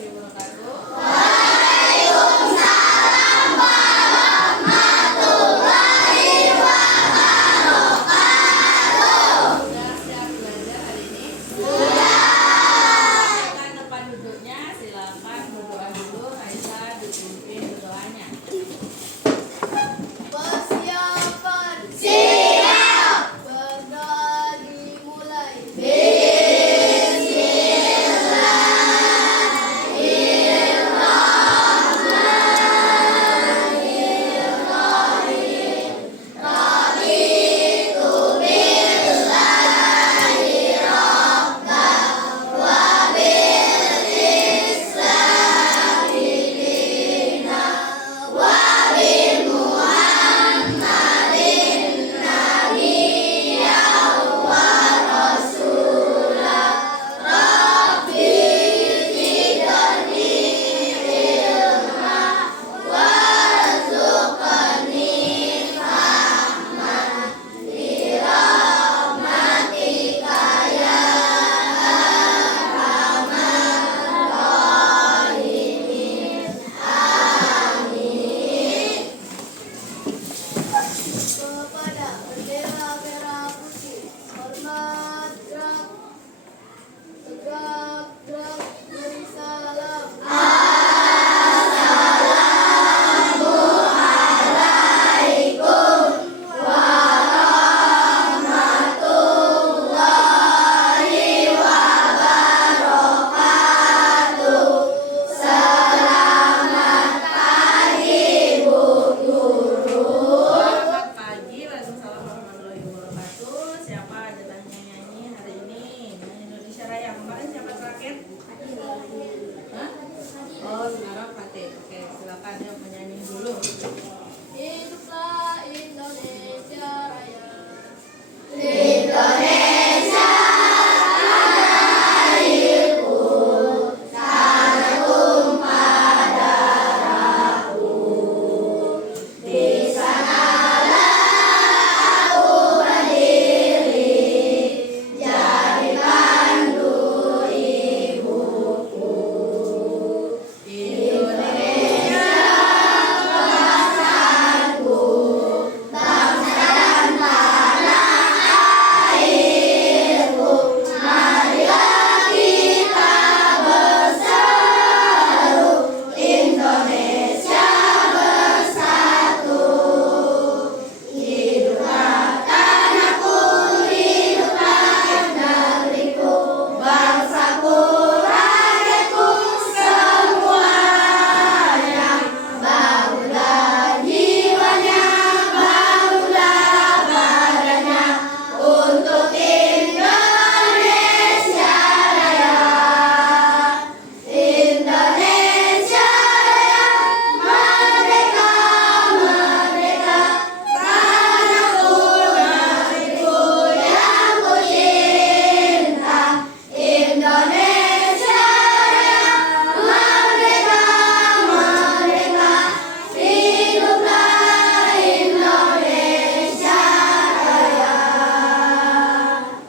warahmatullahi wabarakatuh. Waalaikumsalam warahmatullahi wabarakatuh. Sudah siap belajar hari ini? Sudah. Silakan depan duduknya, silakan berdoa dulu. Raisa dipimpin berdoanya. Persiapan. Siap. Berdoa dimulai. Kepada bendera merah putih, hormat gerak, tegak gerak, beri salam. Selamat pagi, waalaikumsalam warahmatullahi wabarakatuh. Siapa ada tanya nyanyi hari ini? Nyanyi Indonesia Raya. Kemarin siapa terakhir? Hah? Oh, sekarang Fatih. Oke, silakan yuk menyanyi dulu. Hiduplah Indonesia Raya. Indonesia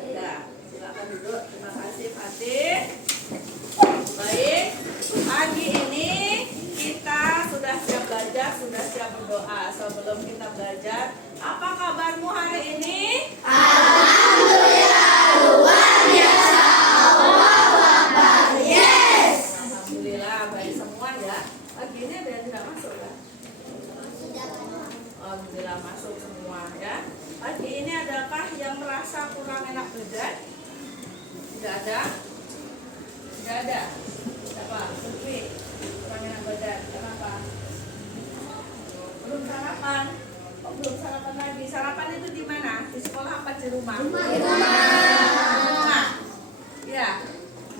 Udah, silakan duduk. Terima kasih Fatih. Baik, pagi ini kita sudah siap belajar, sudah siap berdoa. Sebelum kita belajar, apa kabarmu hari ini? Alhamdulillah, baik semua ya. Pagi ini ada yang tidak masuk kan? Alhamdulillah masuk semua ya. Pagi ini adakah yang merasa kurang enak badan? Tidak ada? Tidak ada? Siapa? Lutfi, kurang enak badan. Kenapa? Belum sarapan? Oh, belum sarapan lagi. Sarapan itu di mana? Di sekolah apa di rumah? Di rumah. Ya.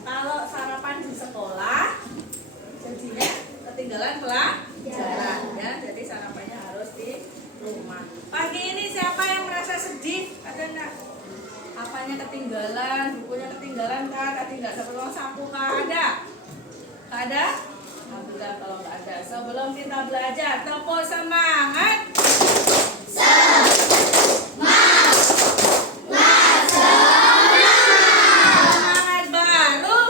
Kalau sarapan di sekolah, jadinya ketinggalan pelajaran ya. Jadi sarapannya harus di rumah. Pagi ini siapa yang merasa sedih? Ada enggak? Apanya ketinggalan? Bukunya ketinggalan kah? Tadi nggak dapat uang saku kah? Ada? Nggak ada? Alhamdulillah kalau nggak ada. Sebelum kita belajar, tepuk semangat. Semangat baru.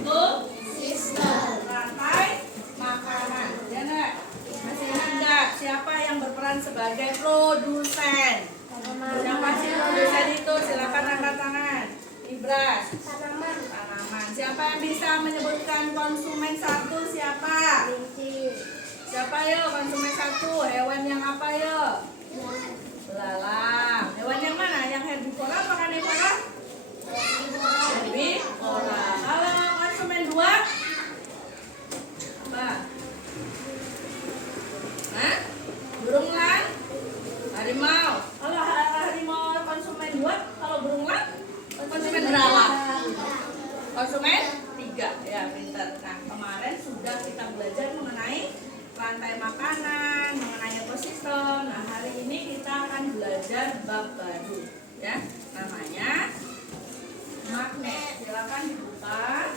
itu rantai makanan. Ya enggak? Masih ingat enggak siapa yang berperan sebagai produsen? Siapa sih produsen itu? Silakan angkat tangan. Ibras. Tanaman. Siapa yang bisa menyebutkan konsumen satu? Siapa? Siapa yo konsumen satu? Hewan yang apa yo? Belalang. Hewan yang mana? Yang herbivora apa karnivora? Herbivora. Kalau konsumen dua? Apa? Hah? Burung elang? Harimau. Kalau harimau konsumen dua, kalau burung elang konsumen berapa? Konsumen tiga. Ya, pintar. Nah, kemarin sudah kita belajar mengenai rantai makanan, mengenai ekosistem. Nah, hari ini kita akan belajar bab baru, ya. Namanya magnet. Silakan dibuka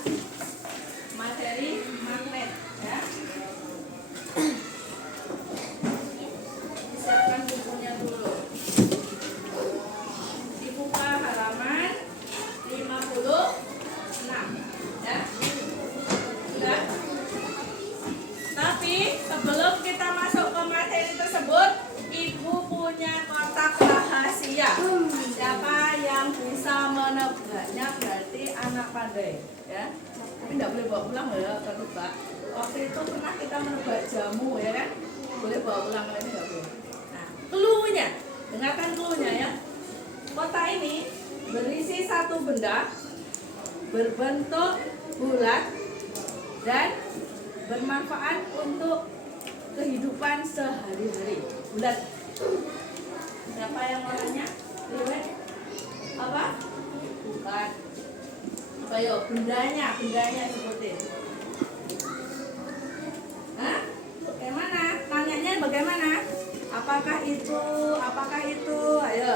materi magnet, ya. Siapkan bukunya dulu. Dibuka halaman 56, ya. Sudah? Tapi sebelum kita masuk ke materi tersebut, Ibu punya kotak rahasia. Siapa yang bisa menebaknya berarti anak pandai, ya. Tapi tidak boleh bawa pulang ya, tertebak. Waktu itu pernah kita menebak jamu, ya kan? Boleh bawa pulang, ini nggak boleh. Nah, cluenya, dengarkan cluenya ya. Kotak ini berisi satu benda berbentuk bulat dan bermanfaat untuk kehidupan sehari-hari. Bulat. Siapa yang mau nanya? Liwet? Apa? Bukan. Apa yuk? Bendanya sebutin. Hah? Bagaimana? Tanyanya bagaimana? Apakah itu? Ayo.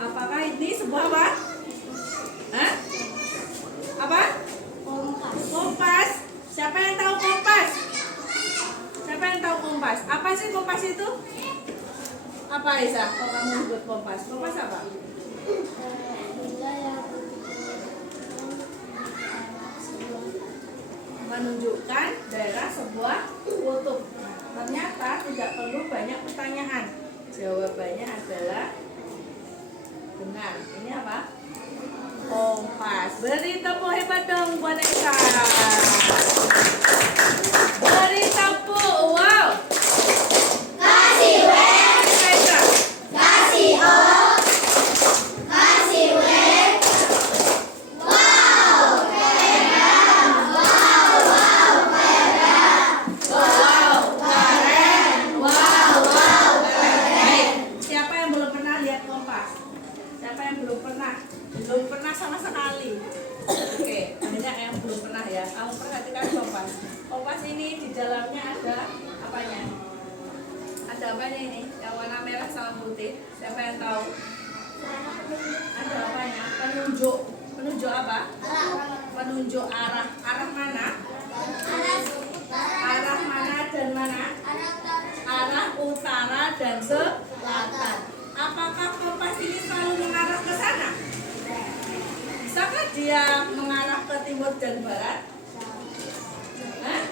Apakah ini sebuah apa? Hah? Apa? Kompas. Siapa yang tahu kompas? Apa sih kompas itu? Apa Isa? Kalau kamu sebut kompas. Kompas apa? Menunjukkan daerah sebuah kutub. Ternyata tidak perlu banyak pertanyaan. Jawabannya adalah benar. Ini apa? Kompas. Beri tepuk hebat dong buat Eka. Beri tepuk. Wow. Kasih W, Eka. kasih O, kasih W. Wow, keren. Wow, keren. Wow, keren. Wow, keren. Baik. Siapa yang belum pernah lihat kompas? Siapa yang belum pernah? Belum pernah sama sekali. Oke, banyak yang belum pernah ya. Kamu perhatikan kompas. Kompas ini di dalamnya ada apanya? Ada apanya ini? Yang warna merah sama putih. Siapa yang tahu? Ada apanya? Penunjuk. Penunjuk apa? Penunjuk arah. Arah mana? Arah mana dan mana? Arah utara dan selatan. Apakah kompas ini selalu mengarah ke sana? Bisakah dia mengarah ke timur dan barat? Hah?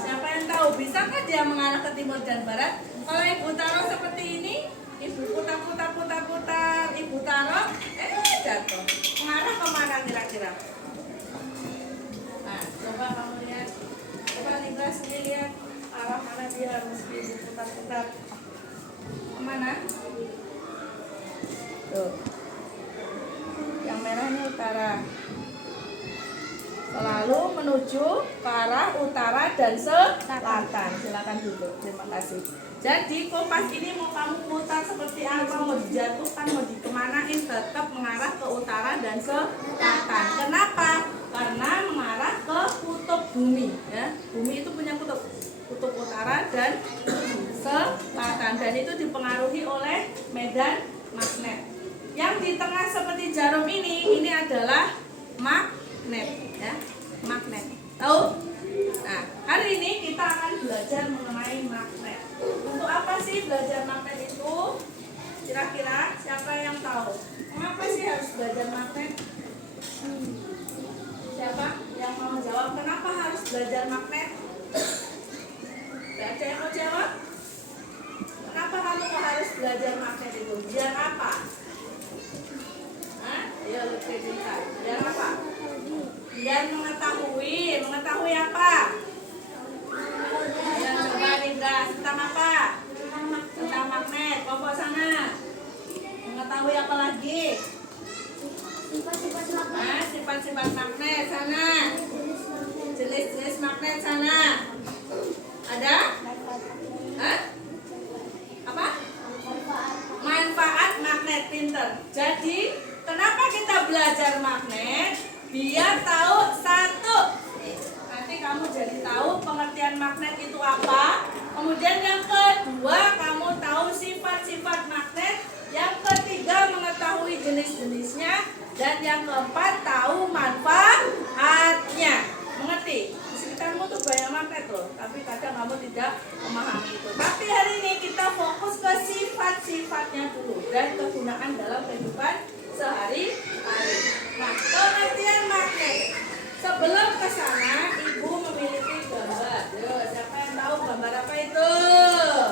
Siapa yang tahu? Bisakah dia mengarah ke timur dan barat? Kalau ibu taruh seperti ini, ibu putar, ibu taruh, jatuh. Mengarah kemana kira-kira? Nah, coba kamu lihat. Coba Libra sendiri lihat arah mana dia harus ibu putar. Kemana? Tuh. Yang merah ini utara. Selalu menuju ke arah utara dan selatan. Silakan duduk. Terima kasih. Jadi kompas ini mau kamu putar seperti apa, mau dijatuhkan, mau dikemanain, tetap mengarah ke utara dan selatan. Kenapa? Karena mengarah ke kutub bumi. Ya, bumi itu punya kutub utara dan selatan, dan itu dipengaruhi oleh medan magnet. Yang di tengah seperti jarum ini adalah magnet, ya, magnet. Tahu? Nah, hari ini kita akan belajar mengenai magnet. Untuk apa sih belajar magnet itu? Kira-kira siapa yang tahu? Mengapa sih harus belajar magnet? belajar magnet? Gak ada yang mau jawab? Kenapa kamu harus belajar magnet itu? Biar apa? Hah? Ayo lebih cerita. Biar apa? Biar mengetahui apa? Ayo coba Rindra, tentang apa? Tentang magnet. Kelompok sana. Mengetahui apa lagi? Nah, sifat-sifat magnet sana. Jenis-jenis magnet sana. Ada? Hah? Apa? Manfaat magnet, pinter. Jadi, kenapa kita belajar magnet? Biar tahu satu. Nanti kamu jadi tahu pengertian magnet itu apa. Kemudian yang kedua, kamu tahu sifat-sifat magnet. Yang ketiga, mengetahui jenis-jenisnya. Dan yang keempat, tahu manfaatnya. Mengerti? Di sekitarmu tuh banyak magnet loh, tapi kadang kamu tidak memahami itu. Tapi hari ini kita fokus ke sifat-sifatnya dulu dan kegunaan dalam kehidupan sehari-hari. Nah, pengertian magnet. Sebelum ke sana, Ibu memiliki gambar. Yo, siapa yang tahu gambar apa itu?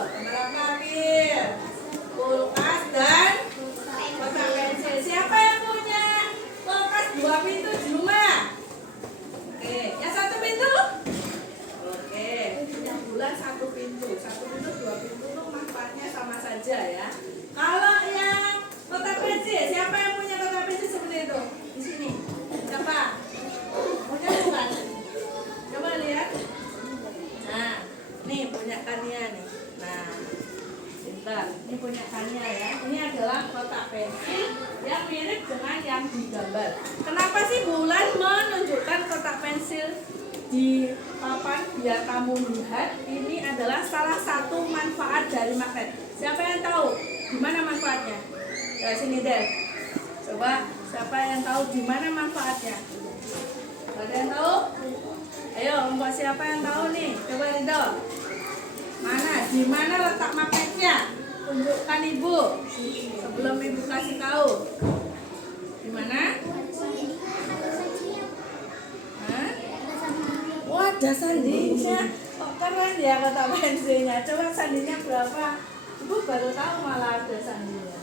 Gambar apa, Akil? Kulkas dan kotak pensil. Siapa yang punya kulkas 2 pintu di rumah? Oke, yang 1 pintu? Oke, yang bulan 1 pintu. 1 pintu, 2 pintu itu manfaatnya sama saja ya. Kalau yang kotak pensil, siapa yang punya kotak pensil seperti itu? Di sini. Siapa? Punya bukan? Coba lihat. Nah, nih punya Kania nih. Nah, bentar. Ini punya Kania ya. Ini adalah kotak pensil yang mirip dengan yang digambar. Kenapa sih Bulan menunjukkan kotak pensil di papan biar kamu lihat? Ini adalah salah satu manfaat dari magnet. Siapa yang tahu gimana manfaatnya? Sini deh. Coba siapa yang tahu gimana manfaatnya? Ada yang tahu? Ayo, kelompok siapa yang tahu nih? Coba Ridho. Mana? Di mana letak magnetnya? Tunjukkan Ibu. Sebelum Ibu kasih tahu. Di mana? Hah? Wah, ada sandinya. Kok keren ya kotak pensilnya. Coba sandinya berapa? Ibu baru tahu malah ada sandinya.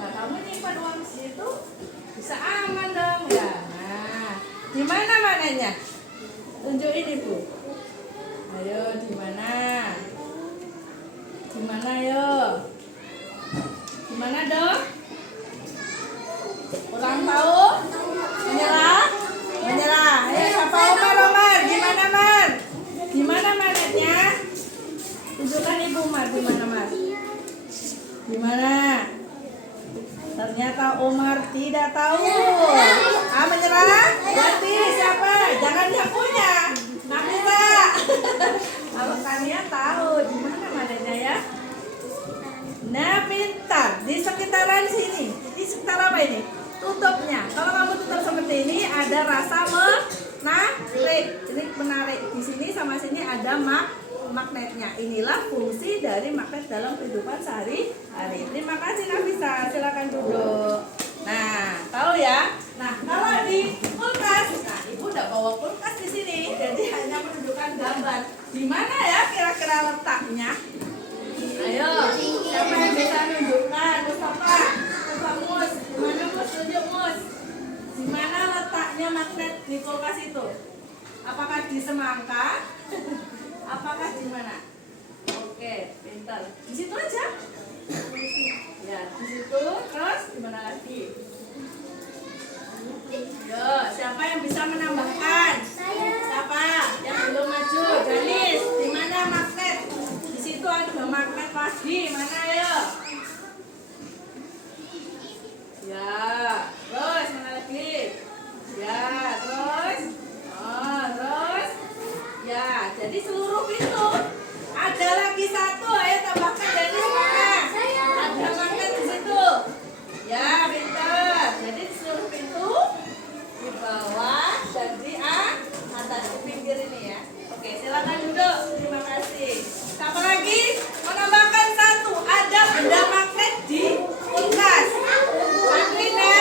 Nah, kamu nyimpan uang di situ bisa aman dong ya. Nah, di mana mananya? Tunjukin Ibu. Ayo, di mana? Di mana yo? Di mana dong? Kurang tahu? Menyerah? Menyerah. Ayo siapa Omar? Di mana Mar? Di mana manetnya? Tunjukkan Ibu Mar, di mana Mar? Di mana? Ternyata Omar tidak tahu. Menyerah? Berarti siapa? Jangan yang punya. Nafisa. Kalau kalian tahu di mana mananya ya? Nah, pintar. Di sekitaran sini. Di sekitar apa ini? Tutupnya. Kalau kamu tutup seperti ini, ada rasa menarik. Ini menarik. Di sini sama sini ada magnetnya. Inilah fungsi dari magnet dalam kehidupan sehari-hari. Terima kasih Nafisa. Silakan duduk. Nah, tahu ya? Nah, kalau di kulkas, nah Ibu udah bawa kulkas di sini, jadi hanya menunjukkan gambar. Di mana ya kira-kira letaknya? Ayo, siapa yang bisa menunjukkan? Mustafa, Mus, di mana Mus? Tunjuk Mus. Di mana letaknya magnet di kulkas itu? Apakah di semangka? Apakah di mana? Oke, pintar. Di situ aja. Ya, di situ. Terus di mana lagi? Yo, siapa yang bisa menambahkan? Siapa yang belum maju? Janis, di mana magnet? Di situ ada magnet lagi. Mana ya? Ya, terus mana lagi? Ya, terus. Oh, terus. Ya, jadi seluruh pintu. Ada lagi satu, ayo tambahkan jadi mana? Ada magnet di situ. Ya, pintar. Jadi di seluruh pintu di bawah dan di atas di pinggir ini ya. Oke, silakan duduk. Terima kasih. Siapa lagi? Menambahkan satu. Ada benda magnet di kulkas. Sandrina.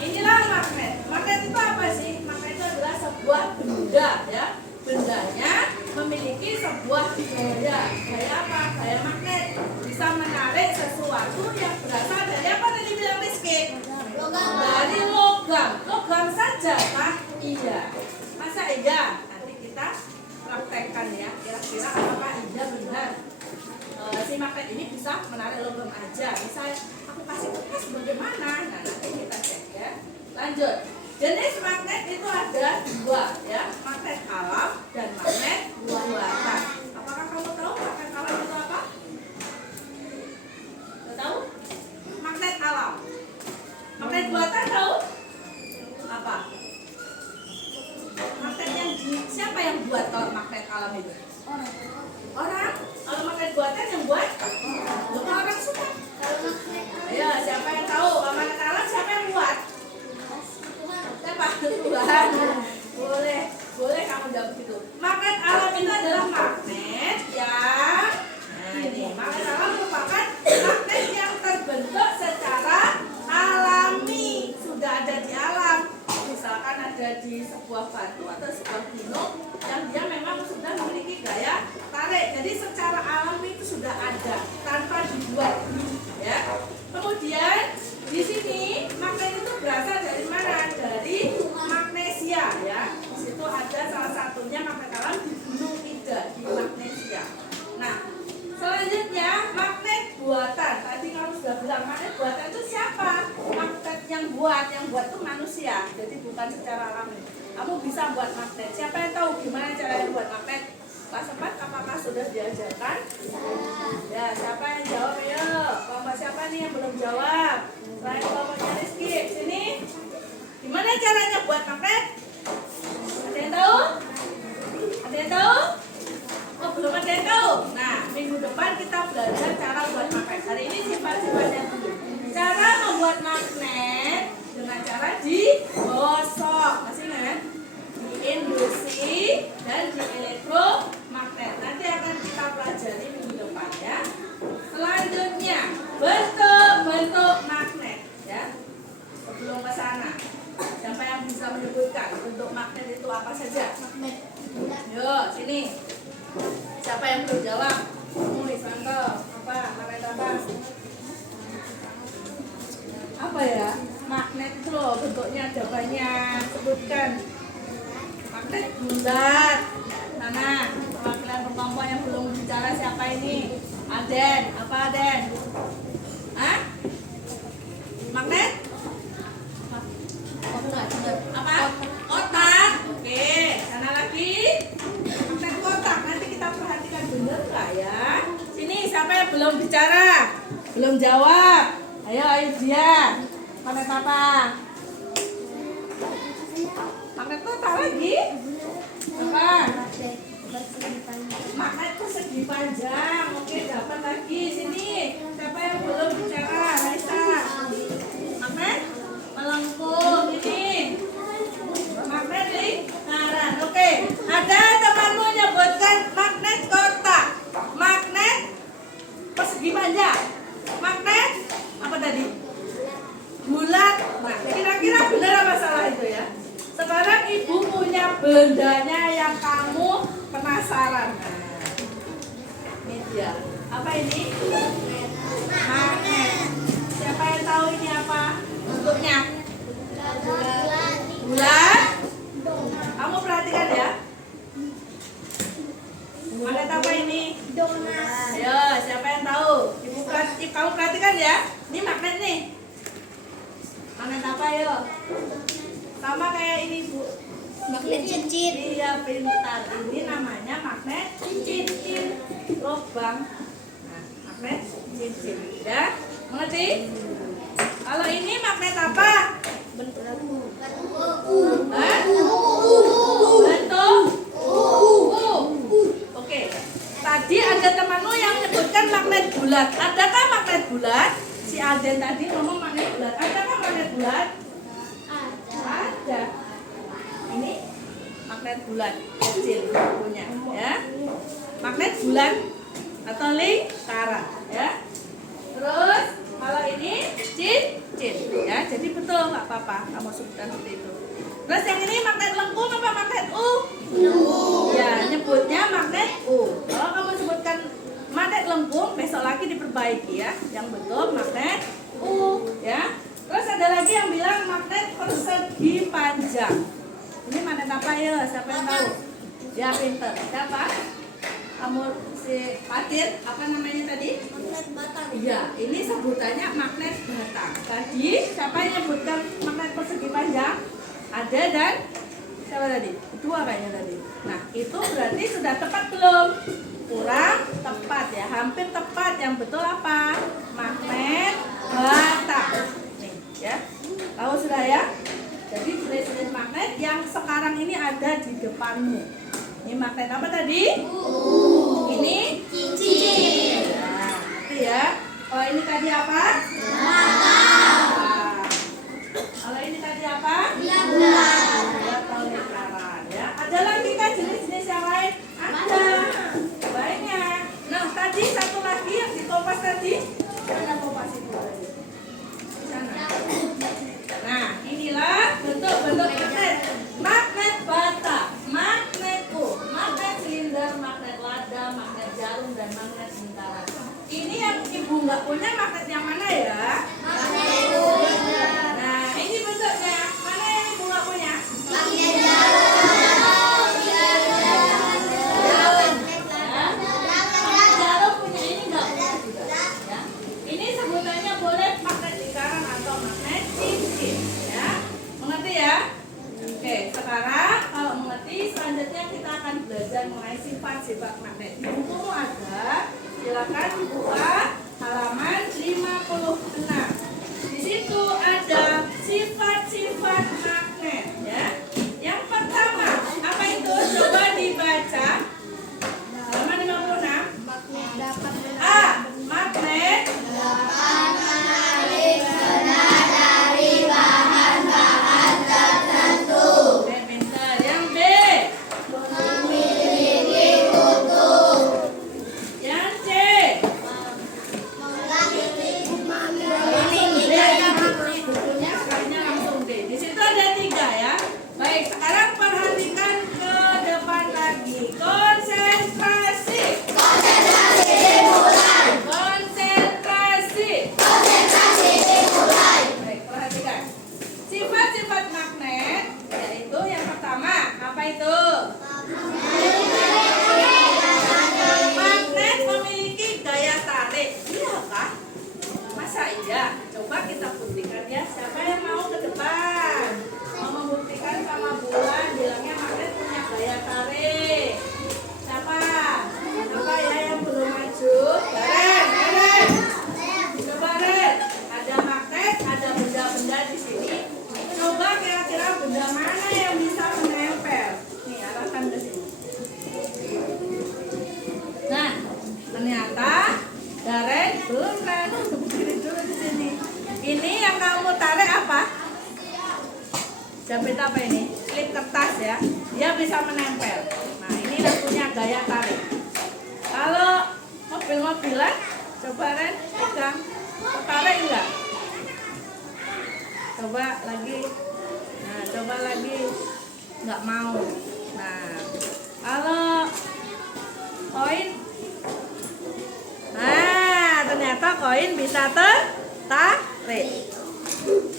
inilah magnet. Magnet itu apa sih? Magnet itu adalah sebuah benda ya. Bendanya memiliki sebuah gaya. Gaya apa? Gaya magnet. Bisa menarik sesuatu yang berasal dari apa tadi bilang Rizky? Dari logam. Logam saja kah? Iya. Masa iya? Nanti kita praktekkan ya. Kira-kira apakah iya benar si magnet ini bisa menarik logam aja. Misal aku kasih kertas bagaimana? Nah nanti kita cek ya. Lanjut. Jenis magnet itu ada dua ya. Magnet alam dan magnet buatan. Apakah kamu tahu magnet alam itu apa? Tahu? Magnet alam. Magnet buatan tahu? Apa? Magnet yang siapa yang buat kalau magnet alam itu? Orang. Kalau magnet buatan yang buat? Bukan orang suka. Ayo, siapa yang tahu? Kalau magnet alam siapa yang buat? Siapa? Tuhan. Boleh kamu jawab gitu. Magnet alam itu adalah magnet yang magnet alam merupakan magnet yang terbentuk secara alami, sudah ada di alam. Misalkan ada di sebuah batu atau sebuah gunung yang dia memang sudah memiliki gaya tarik. Jadi secara alami itu sudah ada tanpa dibuat, ya. Kemudian di sini magnet itu berasal dari mana? Dari magnesia, ya. Di situ ada salah satunya magnet alam di Gunung Ida di Magnesia. Nah, selanjutnya magnet buatan. Tadi kamu sudah bilang magnet buatan itu siapa? Magnet yang buat itu manusia. Jadi bukan secara alami. Kamu bisa buat magnet. Siapa yang tahu gimana caranya buat magnet? Kelas 4 apakah sudah diajarkan? Ya, siapa yang jawab? Ayo, kelompok siapa nih yang belum jawab? Selain kelompoknya Rizky, sini. Gimana caranya buat magnet? Ada yang tahu? Ada yang tahu? Oh, belum ada yang tahu. Nah, minggu depan kita belajar cara buat magnet. Hari ini simpan-simpannya dulu. Cara membuat magnet dengan cara digosok. Masih ingat? Diinduksi dan dielektromagnet. Nanti akan kita pelajari minggu depan ya. Selanjutnya, bentuk-bentuk magnet ya. Sebelum ke sana, siapa yang bisa menyebutkan bentuk magnet itu apa saja? Magnet. Yo, sini. Siapa yang belum jawab? Nulis, mantap. Apa? Magnet apa? Apa ya? Magnet itu loh, bentuknya ada banyak. Sebutkan. Magnet bulat. Mana? Perwakilan kelompok yang belum bicara siapa ini? Aden. Apa Aden? Hah? Magnet? Apa? Kotak. Oke, sana lagi. Magnet kotak. Nanti kita perhatikan bener nggak ya? Sini siapa yang belum bicara? Belum jawab? Ayo dia. Magnet apa? Magnet kotak lagi? Apa? Magnet persegi panjang. Oke, dapat lagi. Sini. Siapa yang belum bicara? Raisa. Magnet melengkung. Ini. Magnet lingkaran. Oke. Ada temanmu nyebutkan magnet kotak. Magnet persegi panjang. Magnet apa tadi? Bulat. Nah, kira-kira benar apa salah itu ya? Sekarang ibu punya bendanya yang kamu penasaran. Nah, ini dia. Apa ini? Magnet. Siapa yang tahu ini apa bentuknya? Bulat. Kamu perhatikan ya. Magnet apa ini? Ayo, siapa yang tahu? Kamu perhatikan ya. Ini magnet nih. Magnet apa yo? Sama kayak ini Bu. Magnet cincin. Iya pintar. Ini namanya magnet cincin lubang. Nah, magnet cincin. Ya, mengerti? Kalau ini magnet apa? Bentuk. Oke. Tadi ada temanmu yang menyebutkan magnet bulat. Adakah magnet bulat? Si Aden tadi ngomong magnet bulat. Adakah magnet bulat? Ada. Ini magnet bulat kecil punya ya. Magnet bulat atau lingkaran ya. Terus kalau ini cincin. cincin ya. Jadi betul nggak apa-apa kamu sebutkan seperti itu. Terus yang ini magnet lengkung apa magnet U? Ya, nyebutnya magnet U. Kalau kamu sebutkan magnet lengkung, besok lagi diperbaiki ya. Yang betul magnet U ya. Terus ada lagi yang bilang magnet persegi panjang. Ini magnet apa ya? Siapa yang tahu? Ya pinter. Siapa? Kamu si Fatir, apa namanya tadi? Magnet batang. Iya, ini sebutannya magnet batang. Tadi siapa yang menyebutkan magnet persegi panjang? Ada dan siapa tadi? Dua kayaknya tadi. Nah, itu berarti sudah tepat belum? Kurang tepat ya, hampir tepat. Yang betul apa? Magnet batang. Nih, ya. Tahu sudah ya? Jadi jenis-jenis magnet yang sekarang ini ada di depanmu. Ini magnet apa tadi? Ini Cincin. nah, itu ya. Kalau ini tadi apa? Nah. Kalau ini tadi apa? Botol lingkaran ya. Ada lagi kan jenis-jenis yang lain? Ada. Banyak. Nah, tadi satu lagi yang di kompas tadi. Mana kompas itu tadi? Di sana. Nah, inilah bentuk-bentuk magnet. Magnet bata, magnet U, magnet silinder, magnet lada, magnet jarum, dan magnet lingkaran. Ini yang ibu nggak punya magnet yang mana ya? Nah, ini bentuknya. Mana yang ibu nggak punya? Magnet jarum punya, ini nggak punya juga. Ya. Ini sebutannya boleh magnet lingkaran atau magnet cincin. Ya, mengerti ya? Oke, sekarang kalau mengerti, selanjutnya kita akan belajar mengenai sifat-sifat magnet. Di bukumu ada, silakan buka halaman 56. Di situ ada sifat-sifat magnet ya. Yang pertama, apa itu? Coba dibaca. Halaman 56. Magnet dapat A. Magnet bentar. Yang B. Yang C. Bukunya sekalinya langsung D. Di situ ada 3 ya. Baik, sekarang perhatikan ke depan lagi. Konsentrasi. Baik, perhatikan. Sifat-sifat magnet yaitu yang pertama, apa itu? Magnet memiliki gaya tarik. Iya kah? Masa iya? Coba kita buktikan ya. Siapa yang mau ke depan? Mau membuktikan sama bulan bilangnya magnet punya gaya tarik. Siapa? Siapa ya yang belum maju? Baren. Coba Ren. Ada magnet, ada benda-benda di sini. Coba kira-kira benda mana yang bisa menempel? Nih, arahkan ke sini. Nah, ternyata Daren belum Ren. Berdiri dulu di sini. Ini yang kamu tarik apa? Jepit apa ini? Klip kertas ya. Dia bisa menempel. Nah, ini punya gaya tarik. Kalau mobil-mobilan, coba Ren pegang. Tarik enggak? Coba lagi. Nah, coba lagi. Enggak mau. Nah, kalau koin, nah ternyata koin bisa tertarik.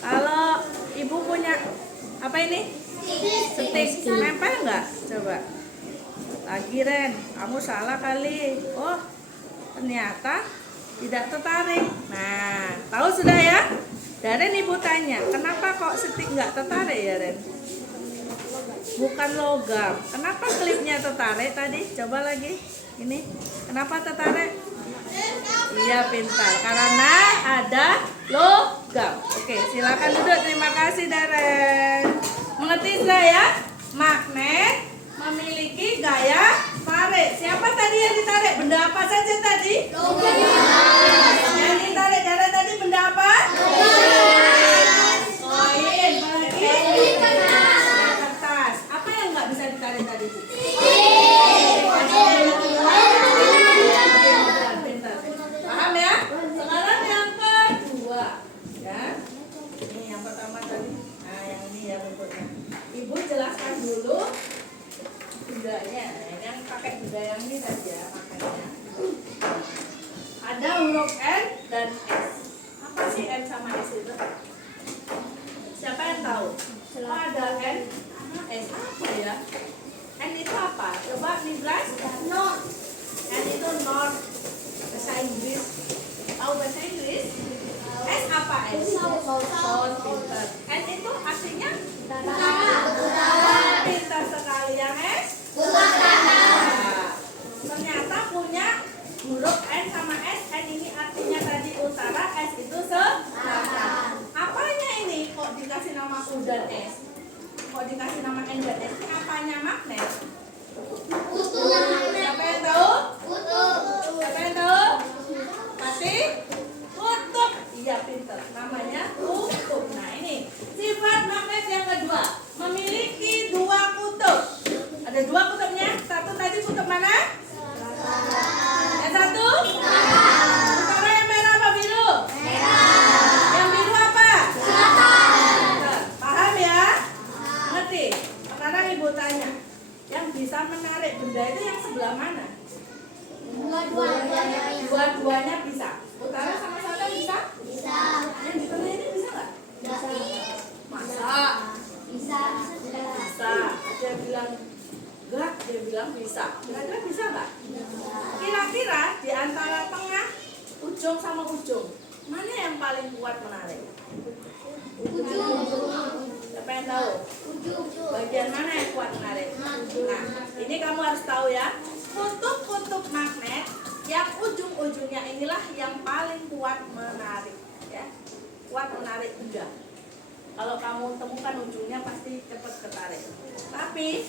Kalau ibu punya apa ini? Stik, nempel enggak? Coba. Lagi Ren, kamu salah kali. Oh, ternyata tidak tertarik. Nah, tahu sudah ya? Daren ibu tanya, kenapa kok stik nggak tertarik ya Ren? Bukan logam. Kenapa klipnya tertarik tadi? Coba lagi. Ini, kenapa tertarik? Iya pintar, karena ada logam. Oke, silakan duduk. Terima kasih Daren. Mengerti sudah ya? Magnet memiliki gaya tarik. Siapa tadi yang ditarik? Benda apa saja tadi? Yang ditarik Daren tadi benda apa? Koin. Lagi? Kertas. Apa yang nggak bisa ditarik tadi? Pintar. Paham ya? Sekarang yang kedua, ya. tahu? Oh, ada N. S apa ya? N itu apa? Coba Niblas. North. N itu north. Bahasa Inggris. Tahu bahasa Inggris? S apa S? South, pinter. N itu artinya pintar sekali. Yang S? Nah, ternyata punya huruf N sama S. N ini artinya tadi utara, S itu selatan. Apanya ini kok dikasih nama U dan S? Kok dikasih nama N dan S? Ini apanya magnet? Siapa yang tahu? Siapa yang tahu? Pasti? Kutub. Iya, pinter. Namanya kutub. Nah, ini sifat magnet yang kedua, memiliki dua kutub. Ada dua kutubnya. Satu tadi kutub mana? Yang satu? Utara. Yang merah apa biru? Yang biru apa? Paham ya? Ngerti? Sekarang ibu tanya, yang bisa menarik benda itu yang sebelah mana? Dua-duanya bisa. Utara sama selatan bisa? Yang di tengah ini bisa nggak? Masa? Bisa. Ada yang bilang enggak, dia bilang bisa. Kira-kira bisa nggak? Kira-kira di antara tengah, ujung sama ujung, mana yang paling kuat menarik? Siapa yang tahu? Bagian mana yang kuat menarik? Nah, ini kamu harus tahu ya. Kutub-kutub magnet yang ujung-ujungnya inilah yang paling kuat menarik, ya. Kuat menarik benda. Kalau kamu temukan ujungnya pasti cepat ketarik. Tapi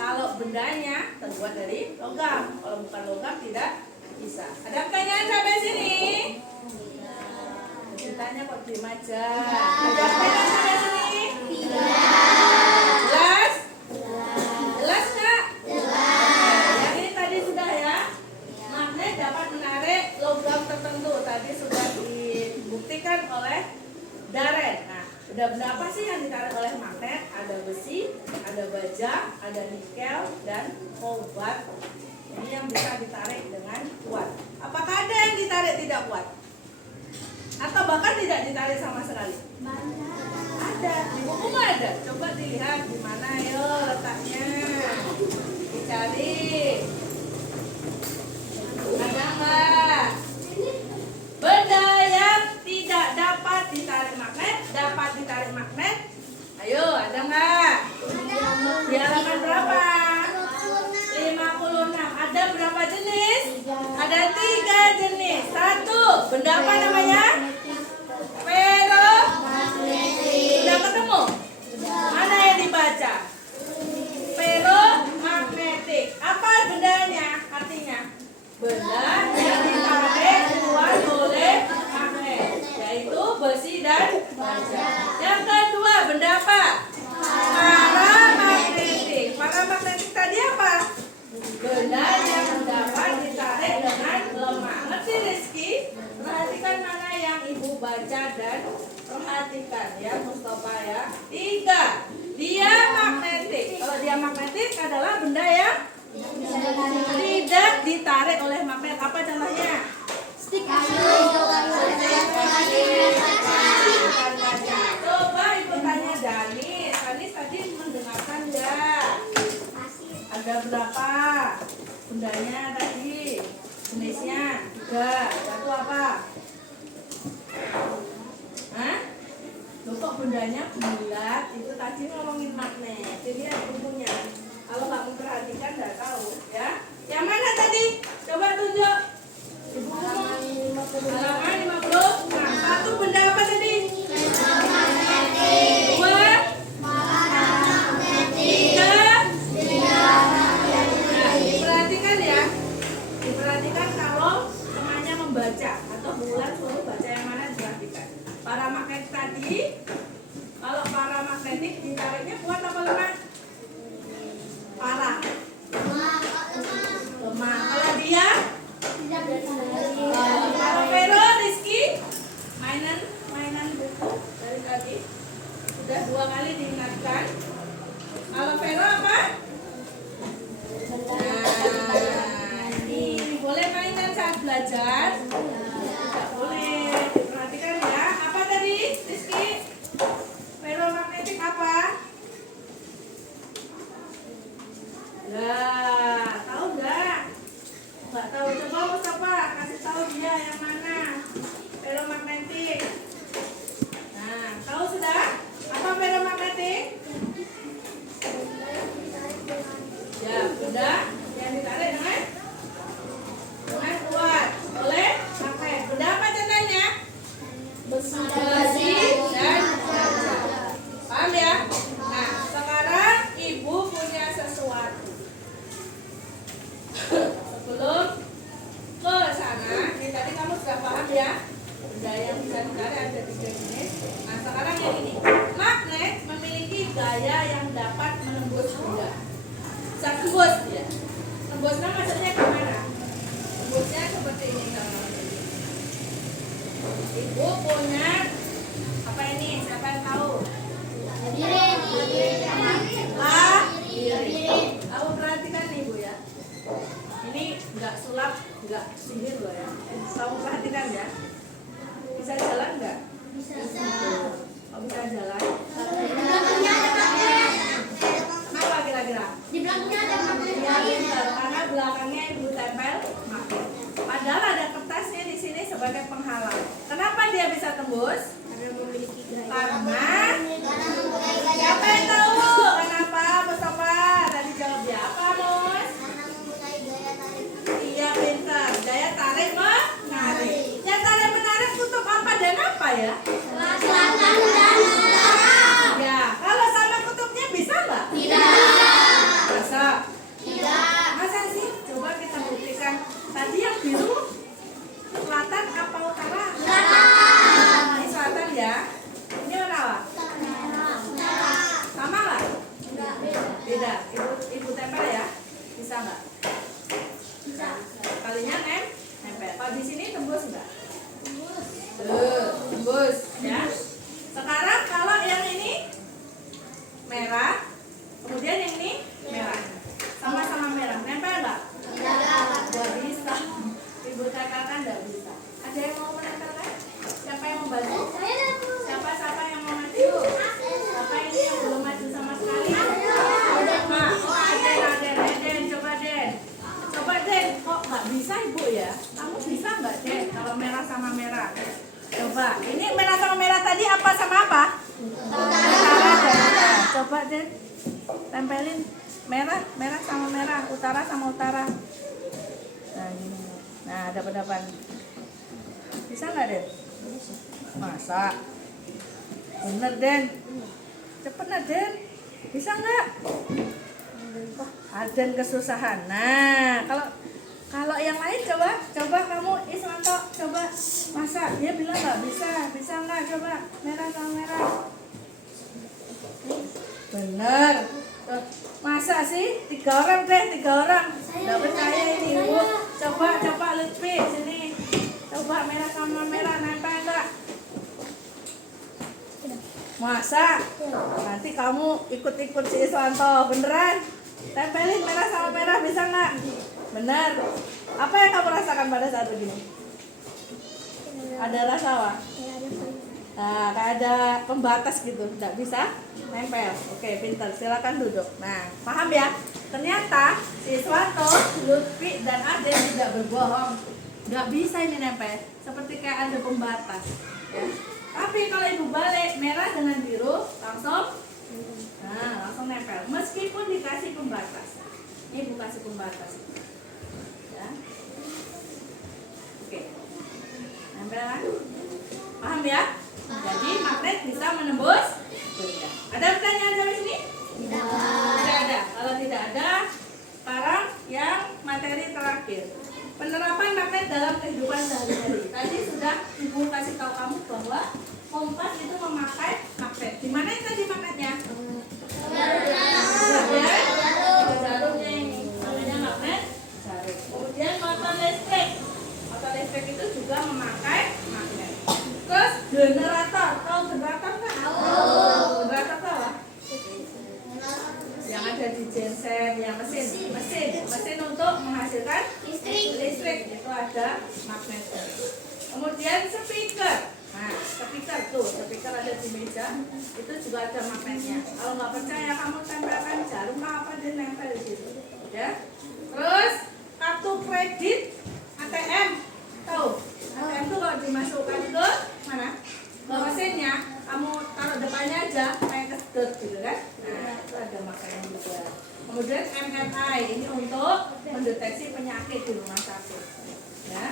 kalau bendanya terbuat dari logam, kalau bukan logam tidak bisa. Ada pertanyaan sampai sini? Ceritanya kok diem aja. Ada pertanyaan sampai sini? Jelas? Jelas nggak? Yang ini tadi sudah ya. Magnet dapat menarik logam tertentu. Tadi sudah dibuktikan oleh Darren. Nah, benda-benda apa sih yang ditarik oleh magnet? Ada besi, ada baja, ada nikel, dan kobalt. Ini yang bisa ditarik dengan kuat. Apakah ada yang ditarik tidak kuat? Atau bahkan tidak ditarik sama sekali? Ada, di buku ada. Coba dilihat di mana yo letaknya. Dicari. Ada nggak? Benda yang tidak dapat ditarik magnet, dapat ditarik magnet. Ayo, ada nggak? Di halaman berapa? 56. Ada berapa jenis? Ada 3 jenis. Satu, benda apa namanya? Sudah ketemu? Mana yang dibaca? Feromagnetik. Apa bendanya? Artinya benda yang ditarik keluar oleh magnet, yaitu besi dan baja. Yang kedua, benda apa? Paramagnetik. Paramagnetik tadi apa? Benda yang dapat ditarik dengan lemah. Ngerti Rizky? Perhatikan mana yang ibu baca dan perhatikan ya Mustafa ya. 3. Dia magnetik. Kalau dia magnetik adalah benda yang tidak ditarik oleh magnet. Apa contohnya? Stick. Coba ibu tanya Danis. Danis tadi mendengarkan enggak? Ada berapa bendanya tadi? Jenisnya 3. Satu apa? Hah? Loh, kok bendanya bulat? Itu tadi ngomongin magnet. Jadi lihat bukunya. Kalau kamu perhatikan nggak tahu ya. Yang mana tadi? Coba tunjuk. Di bukumu. Halaman 50. Nah, satu benda apa tadi? 2. 3. Nah, diperhatikan ya. Diperhatikan kalau temannya membaca atau bulan suruh baca yang mana diperhatikan. Paramagnet tadi, kalau paramagnetik ditariknya kuat apa lemah? Parah. Lemah. Kalau dia? Kalau Vero, Rizky, mainan buku dari tadi sudah 2 kali diingatkan. Kalau Vero apa? Nah, ini boleh mainan saat belajar? Tidak boleh. Perhatikan ya. Apa tadi, Rizky? Feromagnetik Ibu punya apa ini? Siapa yang tahu? Kamu perhatikan nih Bu ya. Ini nggak sulap, nggak sihir loh ya. Kamu perhatikan ya. Bisa jalan nggak? Oh, bisa jalan. Kenapa kira-kira? Di belakangnya ada magnet Ya, lain. benar. Karena belakangnya Ibu tempel magnet. Padahal ada kertasnya di sini sebagai penghalang. Kenapa dia bisa tembus? Karena memiliki gaya. Karena Karena siapa yang tahu? Kenapa Mustafa? Tadi jawab dia apa, Mus? mempunyai gaya tarik. Iya, pintar. Daya tarik menarik. Ya, tarik menarik kutub apa dan apa ya? Selatan dan utara. Ya, kalau sama kutubnya bisa nggak? Tidak. Bisa. Tidak. Masa sih? Coba kita buktikan. Tadi yang biru selatan apa utara? Selatan. Ini selatan ya. Ini mana, Wak? Sama nggak? Beda. Ibu tempel ya. Bisa nggak? Bisa. Kalinya nempel. Kalau di sini tembus nggak? Tembus ya. Sekarang kalau yang ini merah, kemudian yang ini merah, sama-sama merah, nempel nggak? Nggak bisa. Ibu tempelkan nggak bisa. Ada yang mau menempelkan? Siapa yang mau bantu? Siapa yang mau maju? Siapa ini yang belum maju sama sekali? Ma, Aden, coba Den. Coba Den, kok nggak bisa Ibu ya? Kamu bisa nggak Den? Kalau merah sama merah. Coba, ini merah sama merah tadi apa sama apa? Utara dan utara. Coba Den, tempelin merah sama merah, utara sama utara. Nah, gini. Nah, dapat. Bisa nggak Den? Masa? Bener Den. Cepet nah Den. Bisa nggak? Wah, Aden kesusahan. Nah, kalau yang lain coba kamu Iswanto coba masa dia bilang nggak bisa nggak coba merah sama merah. Bener. Tuh, masa sih 3 orang deh 3 orang. Nggak percaya ini Bu. Coba Lutfi sini. Coba merah sama merah nempel nggak? Masa? Nanti kamu ikut si Iswanto beneran? Tempelin merah sama merah bisa nggak? Bener. Apa yang kamu rasakan pada saat begini? Ada rasa apa? Nah, kayak ada pembatas gitu, nggak bisa nempel. Oke, pintar. Silakan duduk. Nah, paham ya? Ternyata si Iswanto, Lutfi dan Aden tidak berbohong. Nggak bisa ini nempel. Seperti kayak ada pembatas. Ya. Tapi kalau Ibu balik merah dengan biru langsung nempel meskipun dikasih pembatas. Ini Ibu kasih pembatas ya. Oke, nempel kan? Paham ya? Jadi magnet bisa menembus benda. Ada pertanyaan sampai sini? Tidak ada. Kalau tidak ada, sekarang yang materi terakhir, penerapan magnet dalam kehidupan sehari-hari. Tadi sudah Ibu kasih tahu kamu bahwa kompas itu memakai magnet. Di mana tadi magnetnya? Jarumnya ini namanya magnet jarum. Kemudian motor listrik. Motor listrik itu juga memakai magnet. Terus generator. Tahu generator nggak? Generator tahu? Yang ada di genset, yang mesin untuk menghasilkan listrik itu ada magnetnya. Kemudian speaker. Nah, speaker ada di meja, itu juga ada magnetnya. Kalau nggak percaya kamu tempelkan jarum apa dia nempel di situ, ya. Terus kartu kredit ATM, tahu? ATM itu kalau dimasukkan itu mana? Ke mesinnya, kamu taruh depannya aja kayak kesedot gitu kan? Nah, itu ada magnetnya juga. Kemudian MRI ini untuk mendeteksi penyakit di rumah sakit, ya.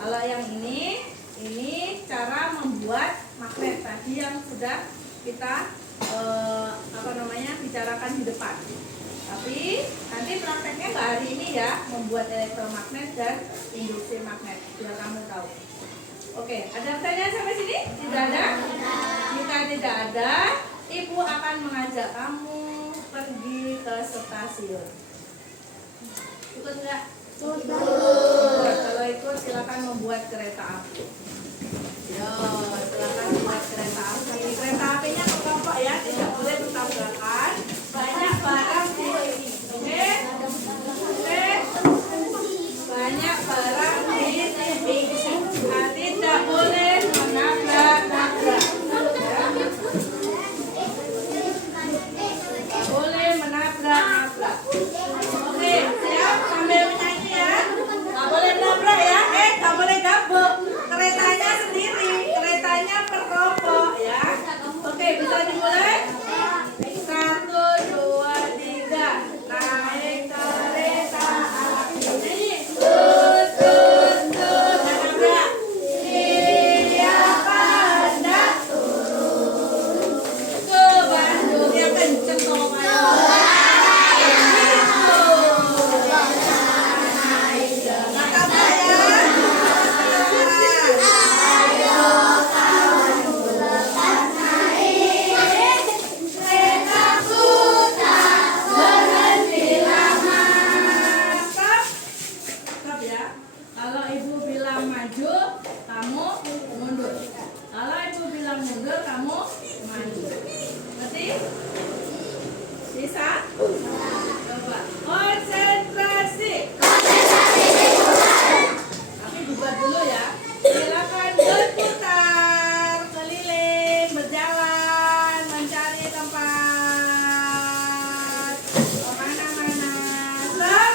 Kalau yang ini cara membuat magnet tadi yang sudah kita bicarakan di depan. Tapi nanti prakteknya nggak hari ini ya, membuat elektromagnet dan induksi magnet biar kamu tahu. Oke, ada pertanyaan sampai sini? Tidak ada? Jika tidak ada, Ibu akan mengajak kamu pergi ke stasiun. Ikut nggak? Kalau ikut silakan membuat kereta api. Ayo, silakan buat kereta api. Kereta apinya ke kelompok ya, tidak boleh bertabrakan. Banyak barang di sini. Oke? Oke? Banyak barang di sini. Nah, tidak boleh menabrak-nabrak. Tidak boleh menabrak-nabrak. Oke, siap? Sambil menyanyi ya. Nggak boleh nabrak ya. Nggak boleh gabung. Keretanya sendiri. Keretanya per kelompok ya. Oke, bisa dimulai? 1, 2, 3. Naik kereta api. Nyanyi. Tut, tut, tut. Nggak nabrak. Siapa hendak turun ke Bandung? Yang kenceng dong, ayo. Kalau ibu bilang maju, kamu mundur. Kalau ibu bilang mundur, kamu maju. Ngerti? Bisa? Coba. Konsentrasi. Tapi bubar dulu ya. Silakan berputar keliling, berjalan, mencari tempat. Kemana-mana. Stop.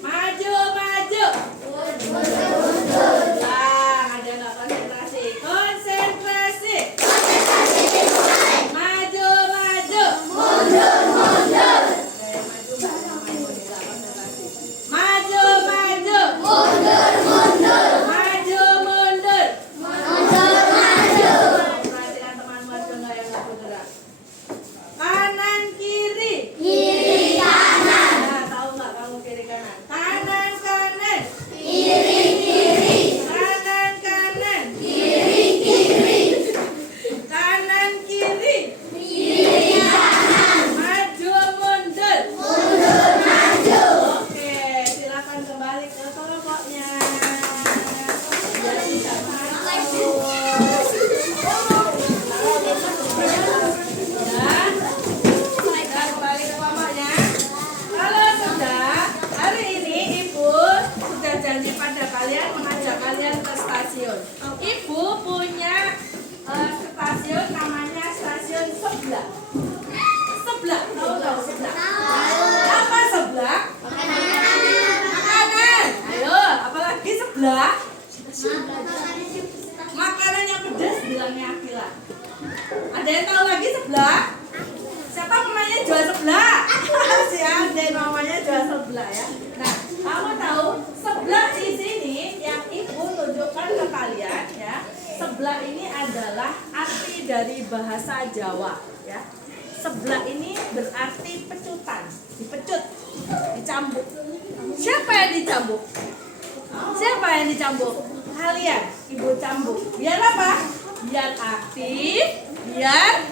Maju, maju. Ada nggak konsentrasi? Konsentrasi. Maju, maju. Mundur, mundur. Maju, maju, maju. Nggak konsentrasi. Maju, maju. Mundur, mundur. Maju, mundur. Mundur, maju. Perhatikan teman-teman juga yang nggak bergerak. Kanan, kiri. Kiri, kanan. Nah, tahu nggak kamu kiri kanan? Kanan, kanan. Kiri, kiri. Kanan, kanan. Kiri, kiri. Kanan, kiri. Kiri, kanan. Maju, mundur. Mundur, maju. Oke, silakan kembali ke kelompoknya. Biar tidak maju. Ya, kita kembali ke kelompoknya. Kalau sudah, hari ini Ibu sudah janji pada kalian mengajak kalian ke stasiun. Ibu punya stasiun namanya stasiun Seblak. Seblak, tahu nggak seblak? Apa seblak? Makanan. Ayo, apalagi seblak? Makanan yang pedas bilangnya Akila. Ada yang tahu lagi seblak? Siapa namanya jual seblak? Si Ade namanya jual seblak ya. Nah, kamu tahu seblak di sini yang Ibu tunjukkan ke kalian ya. Seblak ini adalah arti dari bahasa Jawa ya. Seblak ini berarti pecutan, dipecut, dicambuk. Siapa yang dicambuk? Siapa yang dicambuk? Kalian, Ibu cambuk. Biar apa? Biar aktif, biar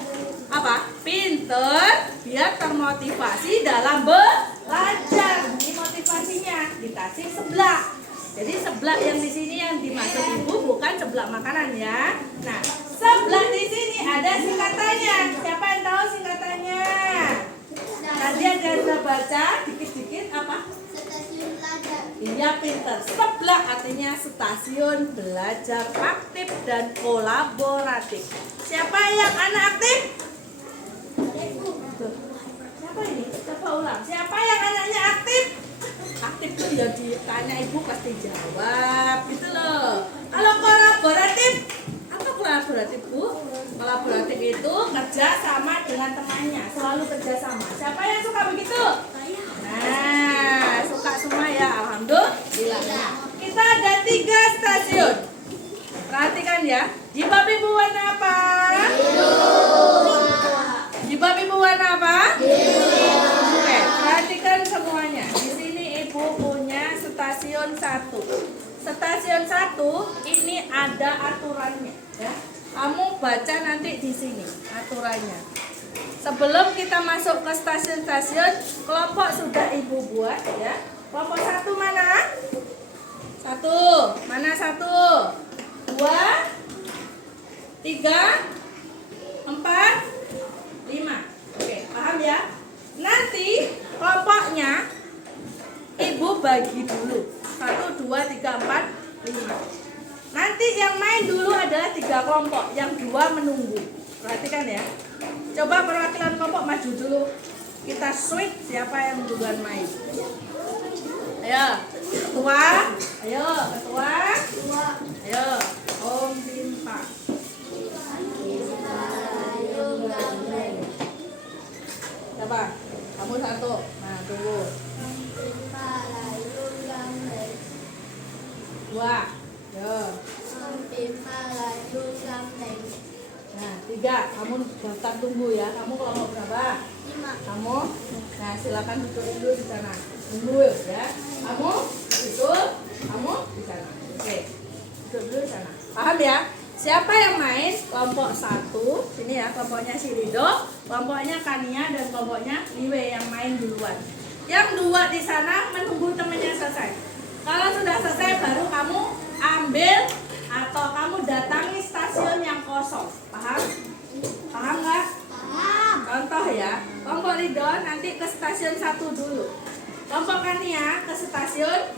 apa? Pinter, biar termotivasi dalam belajar. Ini motivasinya dikasih seblak. Jadi seblak yang di sini yang dimaksud Ibu bukan seblak makanan ya. Nah, seblak di sini ada singkatannya. Siapa yang tahu singkatannya? Tadi ada yang sudah baca dikit-dikit apa? Stasiun belajar. Iya pinter. Seblak artinya stasiun belajar aktif dan kolaboratif. Siapa yang anak aktif? Tuh. Siapa ini? Coba ulang. Siapa yang anaknya aktif? Aktif tuh ya ditanya Ibu pasti jawab gitu loh. Kalau kolaboratif, apa kolaboratif Bu? Kolaboratif itu kerja sama dengan temannya, selalu kerja sama. Siapa yang suka begitu? Nah, suka semua ya, alhamdulillah. Nah, kita ada 3 stasiun. Perhatikan ya. Jilbab Ibu warna apa? Jilbab Ibu warna apa? Oke, perhatikan semuanya. Di sini Ibu punya stasiun 1. Stasiun 1 ini ada aturannya ya. Kamu baca nanti di sini aturannya. Sebelum kita masuk ke stasiun-stasiun, kelompok sudah Ibu buat ya. Kelompok 1 mana? 1. Mana 1? 2, 3, 4, 5. Oke, paham ya? Nanti kelompoknya ibu bagi dulu 1, 2, 3, 4, 5. Nanti yang main dulu adalah 3 kelompok, yang 2 menunggu. Perhatikan ya. Coba perwakilan kelompok maju dulu. Kita switch siapa yang duluan main. Ayo, ketua. Ayo, ketua. Ayo, Om Bimpa. Siapa? Kamu 1. Nah, tunggu. 2. Ayo. Nah, 3. Kamu daftar tunggu ya. Kamu kelompok berapa? 5. Kamu, nah silakan duduk dulu di sana. Tunggu ya. Kamu itu, kamu di sana. Oke, duduk dulu di sana. Paham ya? Siapa yang main? Kelompok 1, sini ya, kelompoknya si Rido, kelompoknya Kania dan kelompoknya Liwe yang main duluan. Yang 2 di sana menunggu temannya selesai. Kalau sudah selesai baru kamu ambil atau kamu datangi stasiun yang kosong. Paham? Paham nggak? Contoh ya, kelompok Ridho nanti ke stasiun 1 dulu, kelompok Kania ke stasiun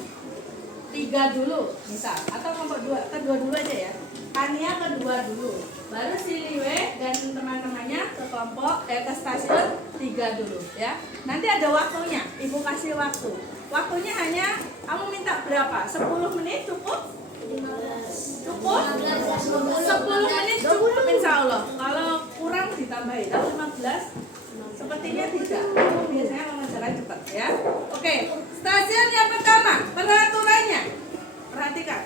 3 dulu misal, atau kelompok 2 kedua dulu aja ya, Kania kedua dulu, baru si Liwe dan teman-temannya ke ke stasiun 3 dulu ya. Nanti ada waktunya, ibu kasih waktu. Waktunya hanya kamu minta berapa? 10 menit cukup? 15. Cukup? 10 menit cukup insya Allah. Kalau kurang ditambahin. Kalau 15 sepertinya tidak. Aku biasanya mengajarkan cepat ya. Oke, stasiun yang pertama, peraturannya. Perhatikan.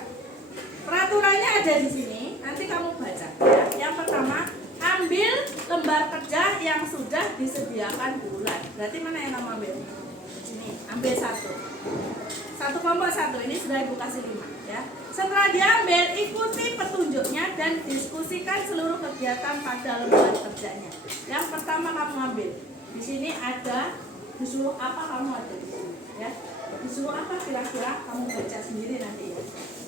Peraturannya ada di sini. Nanti kamu baca ya. Yang pertama, ambil lembar kerja yang sudah disediakan bulan. Berarti mana yang kamu ambil? Sini, ambil 1. 1 kelompok 1, ini sudah ibu kasih 5 ya. Setelah diambil, ikuti petunjuknya dan diskusikan seluruh kegiatan pada lembar kerjanya. Yang pertama kamu ambil. Di sini ada disuruh apa, kamu ada di sini ya. Disuruh apa kira-kira kamu baca sendiri nanti ya.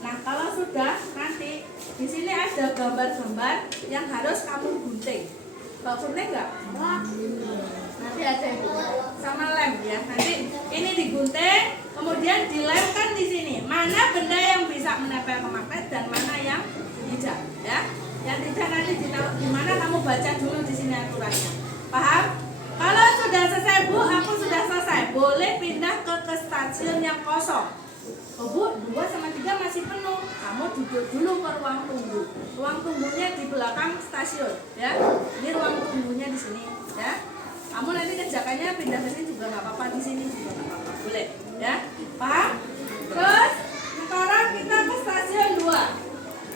Nah, kalau sudah nanti di sini ada gambar-gambar yang harus kamu gunting. Bawa gunting enggak? Nanti ada ibu sama lem ya. Nanti ini digunting, kemudian dilemkan di sini. Mana benda yang bisa menempel ke magnet dan mana yang tidak ya. Yang tidak nanti ditaruh di mana, kamu baca dulu di sini aturannya. Paham? Kalau sudah selesai Bu, aku sudah selesai. Boleh pindah ke stasiun yang kosong. Oh Bu, 2 sama 3 masih penuh. Kamu duduk dulu ke ruang tunggu. Ruang tunggunya di belakang stasiun ya. Ini ruang tunggunya di sini ya. Kamu nanti kerjakannya pindah ke sini juga nggak apa-apa, di sini juga nggak apa-apa. Boleh ya. Paham? Terus sekarang kita ke stasiun 2.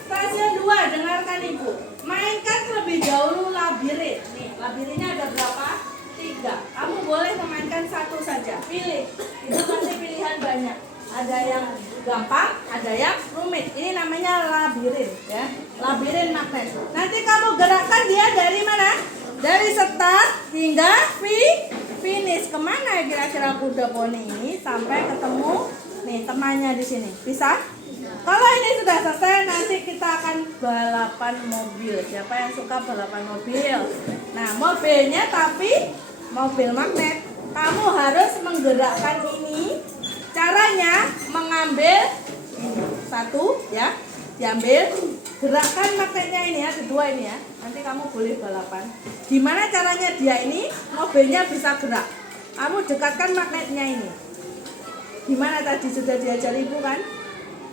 Stasiun 2, dengarkan Ibu. Mainkan terlebih dahulu labirin. Nih, labirinnya ada berapa? 3. Kamu boleh memainkan 1 saja. Pilih. Ibu kasih pilihan banyak. Ada yang gampang, ada yang rumit. Ini namanya labirin ya. Labirin magnet. Nanti kamu gerakkan dia dari mana? Dari start hingga finish. Kemana kira-kira kuda poni ini sampai ketemu nih temannya di sini? Bisa? Kalau ini sudah selesai, nanti kita akan balapan mobil. Siapa yang suka balapan mobil? Nah, mobilnya tapi mobil magnet. Kamu harus menggerakkan ini. Caranya mengambil ini 1 ya, diambil, gerakan magnetnya ini ya, kedua ini ya. Nanti kamu boleh balapan. Gimana caranya dia ini mobilnya bisa gerak? Kamu dekatkan magnetnya ini. Gimana tadi sudah diajari Ibu kan?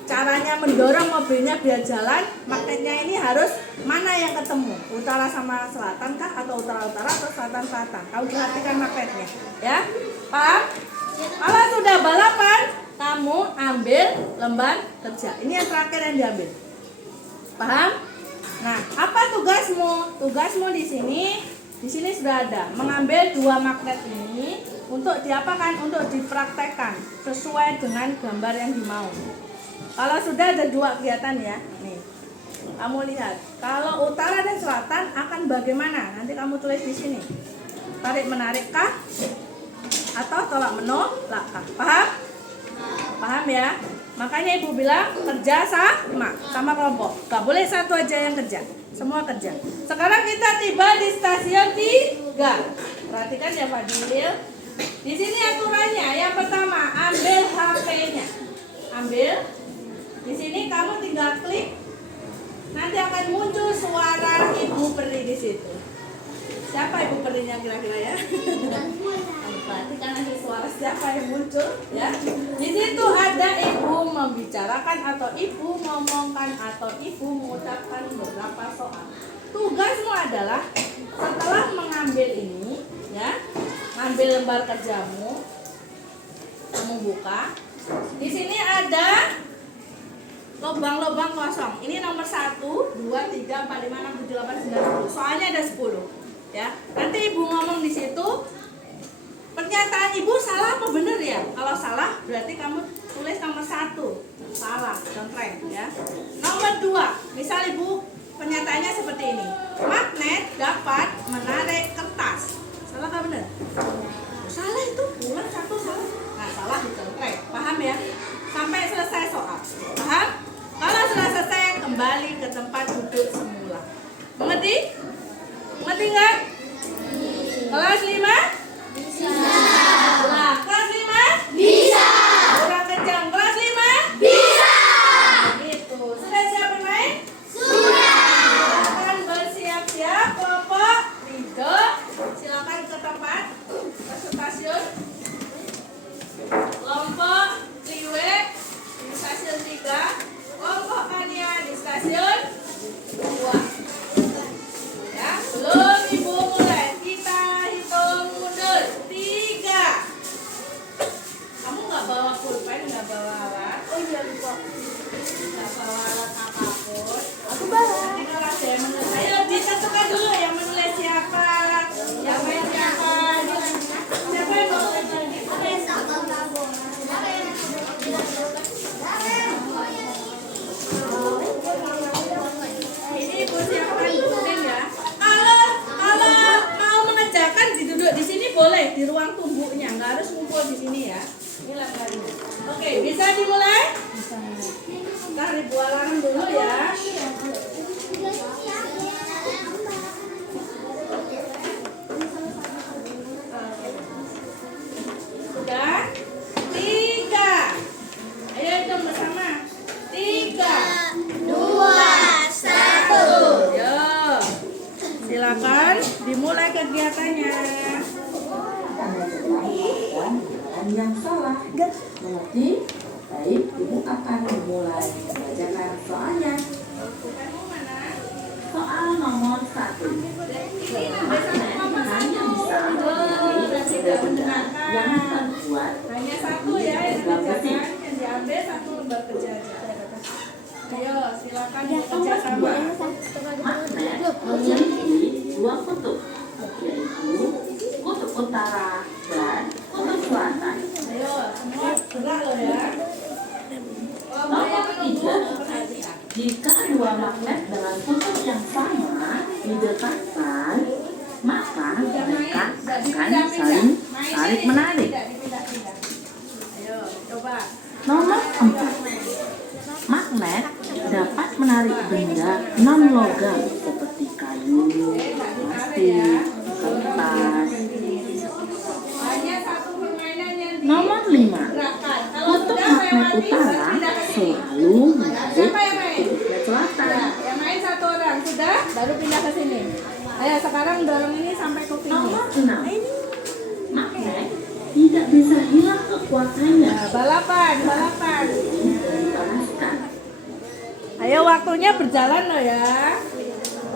Caranya mendorong mobilnya biar jalan, magnetnya ini harus mana yang ketemu? Utara sama selatan kah? Atau utara-utara atau selatan-selatan? Kamu perhatikan magnetnya ya. Paham? Kalau sudah balapan, kamu ambil lembar kerja. Ini yang terakhir yang diambil. Paham? Nah, apa tugasmu? Tugasmu di sini sudah ada. Mengambil 2 magnet ini untuk diapakan? Untuk dipraktekkan sesuai dengan gambar yang dimau. Kalau sudah ada 2 kegiatan ya. Nih. Kamu lihat. Kalau utara dan selatan akan bagaimana? Nanti kamu tulis di sini. Tarik menarik kah? Atau tolak menolak kah? Paham? Paham ya? Makanya ibu bilang kerja sama kelompok. Gak boleh satu aja yang kerja, semua kerja. Sekarang kita tiba di stasiun 3. Perhatikan ya Fadil. Di sini aturannya. Yang pertama, ambil HP-nya. Ambil. Di sini kamu tinggal klik. Nanti akan muncul suara Ibu Peri di situ. Siapa Ibu Perinya kira-kira ya? Perhatikan nanti suara siapa yang muncul ya. Di situ ada ibu membicarakan atau ibu ngomongkan atau ibu mengucapkan beberapa soal. Tugasmu adalah setelah mengambil ini ya, ngambil lembar kerjamu, kamu buka. Di sini ada lubang-lubang kosong. Ini nomor 1, 2, 3, 4, 5, 6, 7, 8, 9, 10. Soalnya ada 10 ya. Nanti ibu ngomong di situ. Pernyataan ibu salah apa benar ya? Kalau salah berarti kamu tulis nomor 1. Salah, contreng ya. Nomor 2, misal ibu pernyataannya seperti ini. Magnet dapat menarik kertas. Salah apa benar? Salah itu, bulan 1 salah. Nah, salah dicontreng. Paham ya? Sampai selesai soal. Paham? Kalau sudah selesai kembali ke tempat duduk semula. Mengerti? Mengerti nggak? Kelas 5? Nah, kelas 5? Bisa. Kurang kencang. Kelas 5? Bisa. Gitu. Sudah siap bermain? Sudah. Silakan bersiap-siap. Kelompok 3. Silakan ke tempat, ke stasiun. Kelompok Liwe di stasiun 3. Kelompok Kania di stasiun 2. Ya, belum ibu mulai. Kita hitung mundur. 3. Kamu nggak bawa pulpen, nggak bawa alat? Oh iya lupa. Nggak bawa alat apapun. Aku bawa. Nanti kalau ada yang menulis, ayo ditentukan dulu yang menulis siapa, yang main siapa. Siapa yang mau lagi? Ini ibu siapkan pulpen ya. Kalau mau mengerjakan duduk di sini boleh di ruang tunggunya, nggak harus ngumpul di sini ya. Ini lembarnya. Oke, bisa dimulai? Bisa. Ntar ibu alarm dulu ya. Sudah? 3. Ayo hitung bersama. 3, 2, 1. Yo, silakan dimulai kegiatannya. Dan yang salah. Mengerti? Baik, ibu akan memulai membacakan soalnya. Kamu mana? Soal nomor 1. Ini nambah 1,1. Hanya bisa menjadi benda yang terbuat Hanya 1 ya yang dikerjakan, yang diambil 1 lembar kerja aja. Ayo, silakan bekerja sama. magnet memiliki 2 kutub, yaitu kutub utara dan kutub selatan. Ayo, semua gerak loh ya. Nomor 3. Jika 2 magnet dengan kutub yang sama didekatkan, maka mereka akan saling tarik menarik. Tidak dipindah-pindah. Ayo, coba. Nomor 4. Magnet dapat menarik benda non-logam seperti kayu, plastik, kertas. Hanya 1 permainan yang Nomor 5. digerakkan. Kalau Kutub sudah magnet melewati, utara baru pindah ke sini. selalu menarik Siapa yang main? kutub magnet selatan. Ya, yang main 1 orang. Sudah? Baru pindah ke sini. Ayo, sekarang dorong ini sampai ke sini. Nomor 6. Magnet tidak bisa hilang kekuatannya. Nah, balapan. Dipanaskan. Ayo, waktunya berjalan loh ya.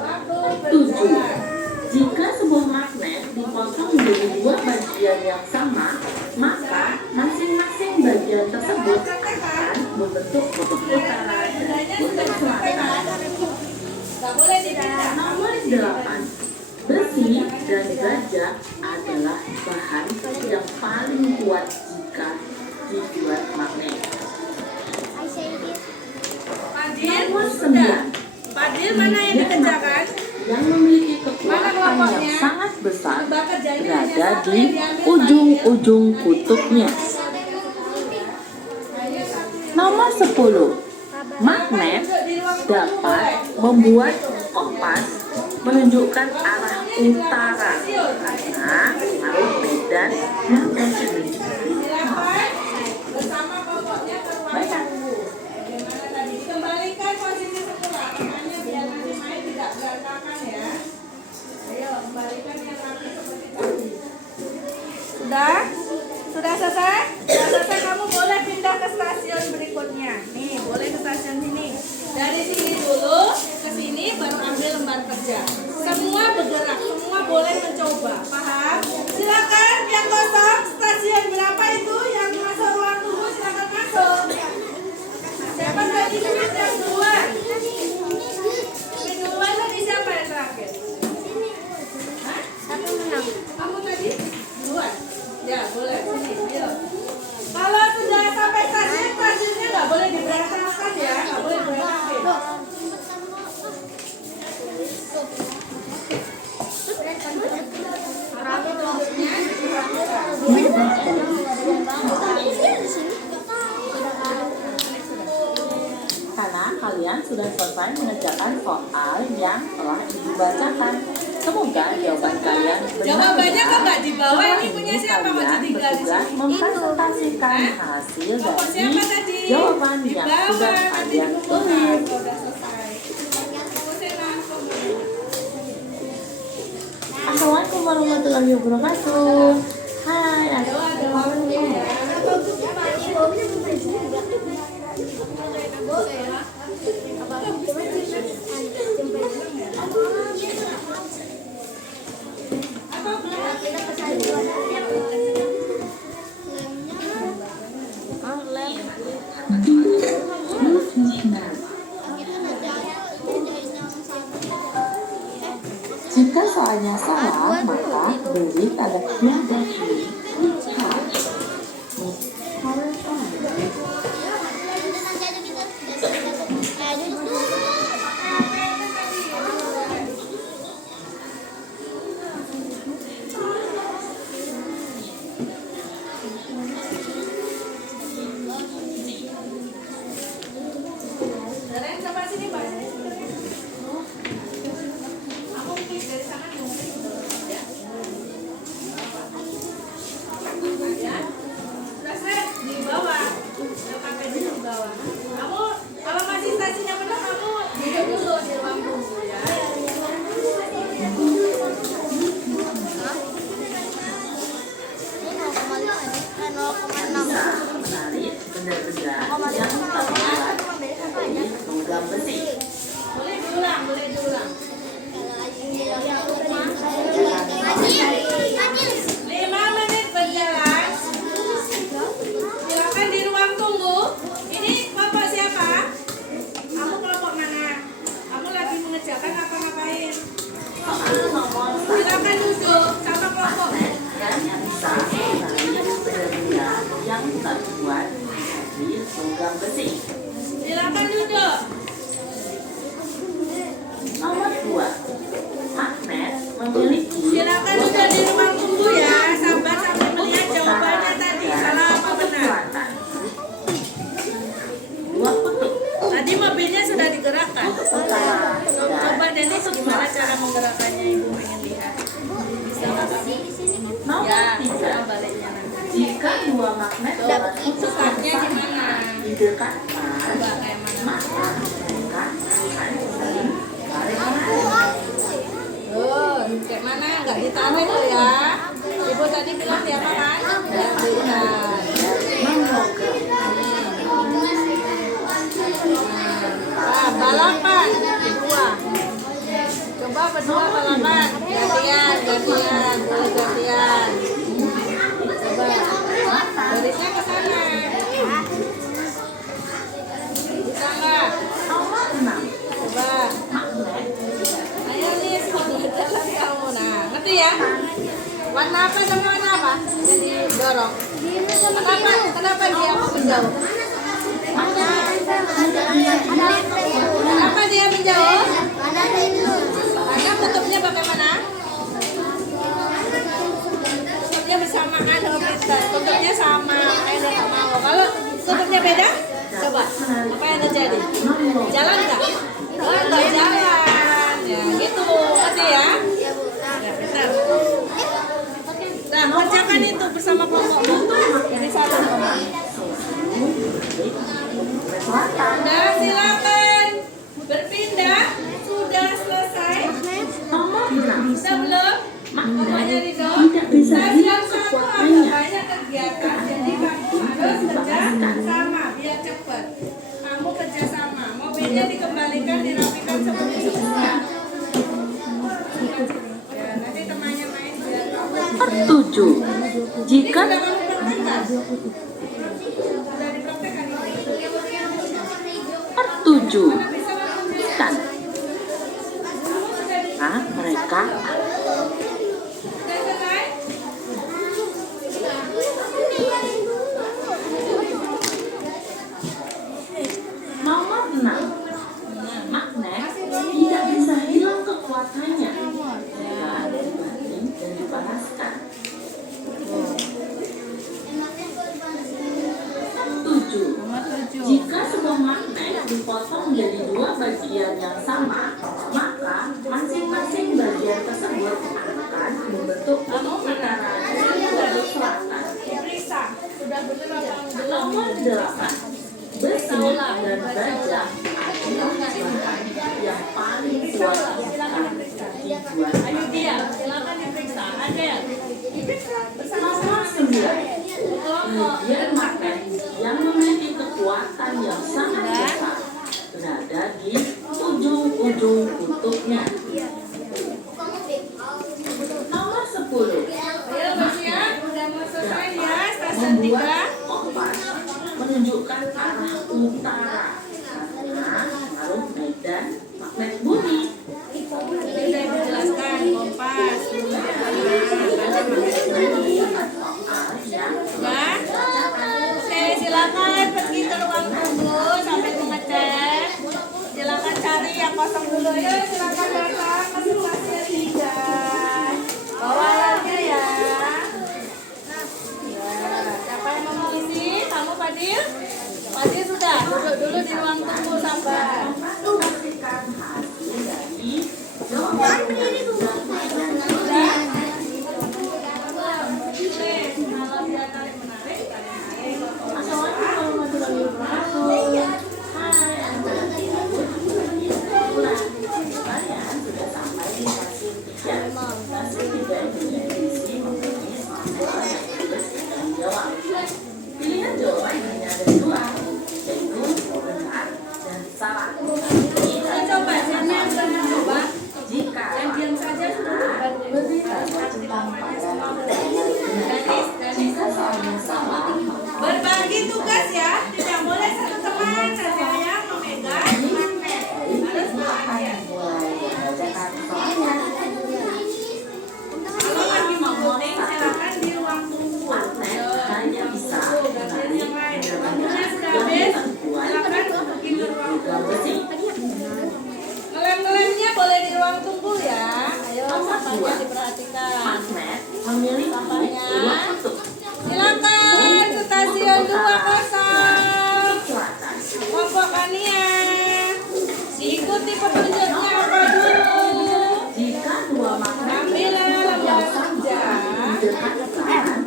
Waktu 7. berjalan. Jika sebuah magnet dipotong menjadi 2 bagian yang sama, maka masing-masing bagian tersebut akan membentuk kutub utara dan kutub selatan. Gak boleh dipindah. Nomor 8. Besi dan baja adalah bahan yang paling kuat jika dibuat magnet. Fadil, Nomor sudah. 9. Fadil, mana yang dikerjakan? Yang memiliki Mana kekuatan kelompoknya? yang sangat besar Lembar kerjanya hanya berada 1 di yang diambil, Fadil. ujung-ujung kutubnya. Hanya 1 yang Nomor Nomor 10. Magnet dapat membuat kompas menunjukkan arah utara karena pengaruh medan yang terjadi. Silakan bersama kelompoknya ke ruang tunggu. Bagaimana tadi? Kembalikan posisi semula, makanya biar nanti main tidak berantakan ya. Ayo kembalikan yang rapi seperti tadi. Sudah? Sudah selesai? Sudah selesai, kamu boleh pindah ke stasiun berikutnya. Nih, boleh ke stasiun sini. Dari sini dulu ke sini baru ambil lembar kerja. Semua bergerak, semua boleh mencoba. Paham? Silakan yang kosong, stasiun berapa itu yang masuk ruang tunggu silakan masuk. Siapa tadi sebut yang duluan? Yang duluan tadi siapa yang terakhir? Hah? Kamu tadi? Duluan? Ya, boleh. Sini, ayo. Kalau sudah sampai stasiun, stasiunnya nggak boleh diberantakan ya, nggak boleh berantakan. Karena kalian sudah selesai mengerjakan soal yang telah ibu bacakan. Semoga jawaban kalian benar. Jawabannya kok nggak di bawah? Ini punya siapa? Kok Kalian ditinggal di bertugas sini? mempresentasikan hasil Kelompok dari siapa tadi? jawaban Di yang bawah, sudah nanti kalian dikumpulkan. tulis. Sudah selesai. Assalamualaikum warahmatullahi wabarakatuh. Hai, Ayo, ada waktunya ya. Jika soalnya salah, maka beri tanda tiada. Deren, coba sini, Mbak. Aku pilih dari sana dulu. Ya. Ya. Sudah set di bawah. LKP di bawah. Kamu kalau masih stasiunnya penuh, kamu duduk dulu di ruang tunggu ya. Bisa menarik benda-benda yang terbuat dari logam besi. Boleh diulang, boleh diulang. 5 menit berjalan. Silakan di ruang tunggu. Ini kelompok siapa? Kamu kelompok mana? Kamu lagi mengerjakan apa ngapain? Silakan duduk sama kelompok. Hanya bisa menarik benda-benda yang terbuat dari logam besi. Silakan duduk. Nomor 2. Magnet memiliki Silakan duduk di ruang tunggu ya. Sabar sampai melihat jawabannya tadi. Salah apa benar? Dua kutub. Tadi mobilnya sudah digerakkan. Utara Coba dan Denis gimana cara menggerakkannya, Ibu pengen lihat. Bisa nggak? nomor Ya, 3. baliknya nanti. Jika dua magnet dalam kutub yang Dekatnya gimana? sama didekatkan, Coba kayak mana? maka mereka akan saling tarik menarik. Kayak mana? Nggak ditarik loh ya. Ibu tadi bilang siapa kan? Nggak ditarik. Menggogol. Nah, balapan berdua. Coba berdua balapan. Gantian, gantian, boleh gantian. Coba. Garisnya ke sana. Bisa nggak? Nomor 6. Coba. Magnet Ayo nih, sekolah jalan kamu. Nah, ngerti ya? Warna apa sama warna apa? Jadi dorong. Kenapa dia menjauh? Kenapa dia menjauh? Karena kutubnya bagaimana? Kutubnya bersamaan dengan kita. Kutubnya sama, kayak dia nggak mau. Kalau kutubnya beda? Coba, menarik apa yang terjadi? non-logam. Jalan nggak? Oh, nggak jalan. Ya, gitu. Ngerti ya? Ya, benar. Nah, kerjakan itu bersama kelompokmu. Ini satu kelompok. Selatan. Sudah, silakan berpindah. Sudah selesai. Nomor 6. Sudah belum? Pokoknya Rido. Tidak bisa Stasiun hilang satu ada kekuatannya. banyak kegiatan, jadi kamu harus kerja sama biar cepet. Kamu kerja sama. Mobilnya dikembalikan, dirapikan seperti semula. Ya, nanti temannya main biar kamu. 7. Jika Sudah kamu praktekkan? Sudah dipraktekkan ini? 7. Mana bisa kamu Kan. Nah, mereka Sudah selesai? nomor 6. Magnet tidak bisa hilang kekuatannya jika dibanting dan dipanaskan. 7. Jika sebuah magnet dipotong menjadi dua bagian yang sama, maka masing-masing bagian tersebut akan membentuk kutub utara dan kutub selatan. Diperiksa. Sudah benar apa belum? Nomor 8. Besi dan baja adalah bahan yang paling kuat dibuat. Ayo dia, silakan diperiksa. Ada ya? Diperiksa Nomor 9. Bagian magnet yang memiliki kekuatan yang sangat besar berada di ujung-ujung kutubnya. Nomor 10. Ayo bersiap, udah mau selesai ya stasiun 3. Membuat kompas menunjukkan arah utara karena pengaruh medan magnet bumi. Sudah dijelaskan kompas. Ya. Oke, silakan pergi ke ruang tunggu sampai mengecek. Silakan cari yang kosong dulu ya. Silakan datang ke stasiun 3. Bawa alatnya ya. Siapa yang mau mengisi? Kamu Fadil? Fadil sudah duduk dulu di ruang tunggu sabar. Memastikan hasil dari jawaban Sudah? Boleh. Kalau dia tarik menarik, Assalamualaikum warahmatullahi wabarakatuh. Hai, anak-anak ibu. Kalian sudah sampai di stasiun 3. Stasiun 3 ini berisi mempunyai soal yang tulis dan jawab. Pilihan jawaban hanya ada 2, yaitu benar dan salah. kita coba. Siapa yang pernah coba? Jika Yang diam saja sudah berbagi tugas ya, tidak boleh satu teman saja yang memegang magnet. Harus bahagia. Kalau lagi mau voting silakan di ruang tunggu. Magnet hanya bisa Gantian yang lain. Waktunya sudah yang habis. terbuat Silakan pergi ke ruang logam besi. Ngelem-ngelemnya boleh di ruang tunggu ya. Ayo Nomor sampahnya 2. diperhatikan. Magnet memiliki Sampahnya. dua kutub. Silakan stasiun 2 kosong. Selatan. Kelompok Kania. Diikuti petunjuknya apa dulu? Jika dua magnet Ambillah lembar kerja. didekatkan,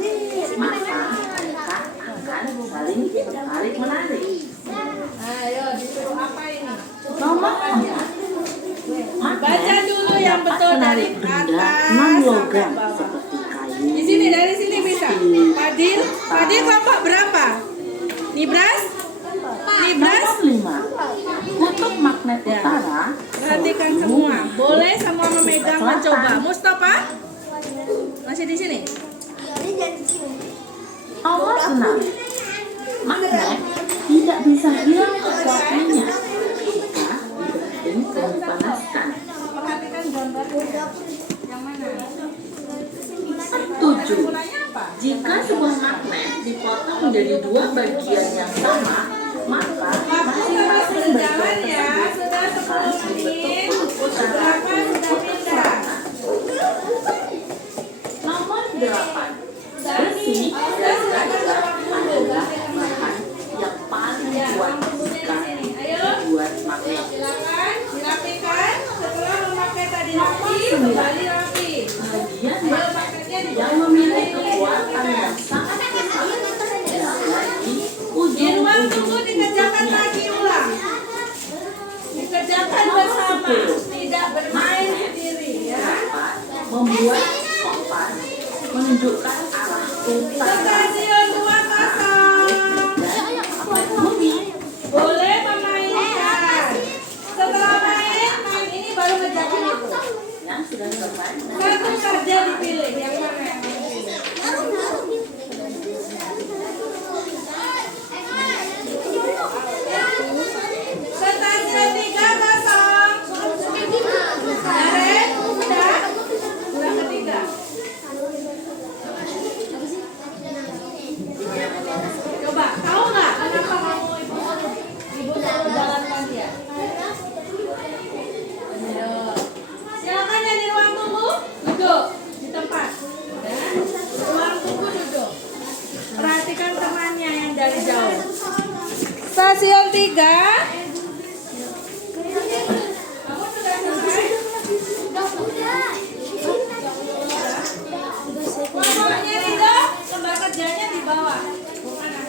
maka mereka akan saling tarik menarik. Ayo disuruh apa ini? Nomor Aja. 4. Baca dulu yang betul dari menarik benda atas non sampai logam bawah. seperti kayu. Di sini dari sini bisa. Fadil, Fadil kelompok berapa? Nibras? Nibras? Nomor 5. Kutub magnet Ya. utara. Perhatikan semua. Boleh semua memegang mencoba. Mustafa? Masih di sini? Nomor 6. Magnet tidak bisa hilang kekuatannya jika dibanting dan dipanaskan. Perhatikan gambar yang mana? 7. Mulanya apa? Jika sebuah magnet dipotong menjadi dua bagian yang sama, maka Waktu terus masing-masing berjalan bagian ya. tersebut Sudah akan 10 menit. membentuk kutub utara Berapa dan sudah kutub pindah? selatan. Nomor 8. Besi dan baja adalah bahan yang paling kuat menunjukkan arah utara. Stasiun 2-0. Boleh memainkan. Setelah main ini baru ngejakin itu. Ya, sudah selesai. Satu saja dipilih. Yang mana yang mau dipilih? Stasiun 3-0. Karen, sudah? Sudah ketiga. Coba, tahu nggak kenapa kamu ibu jalankan dia? Ayo. Silakan yang di ruang tunggu duduk di tempat. Ya. Ruang tunggu duduk. Perhatikan temannya yang dari jauh. Stasiun 3. Kamu sudah selesai? Pokoknya Rido, tempat kerjanya di bawah. Mana?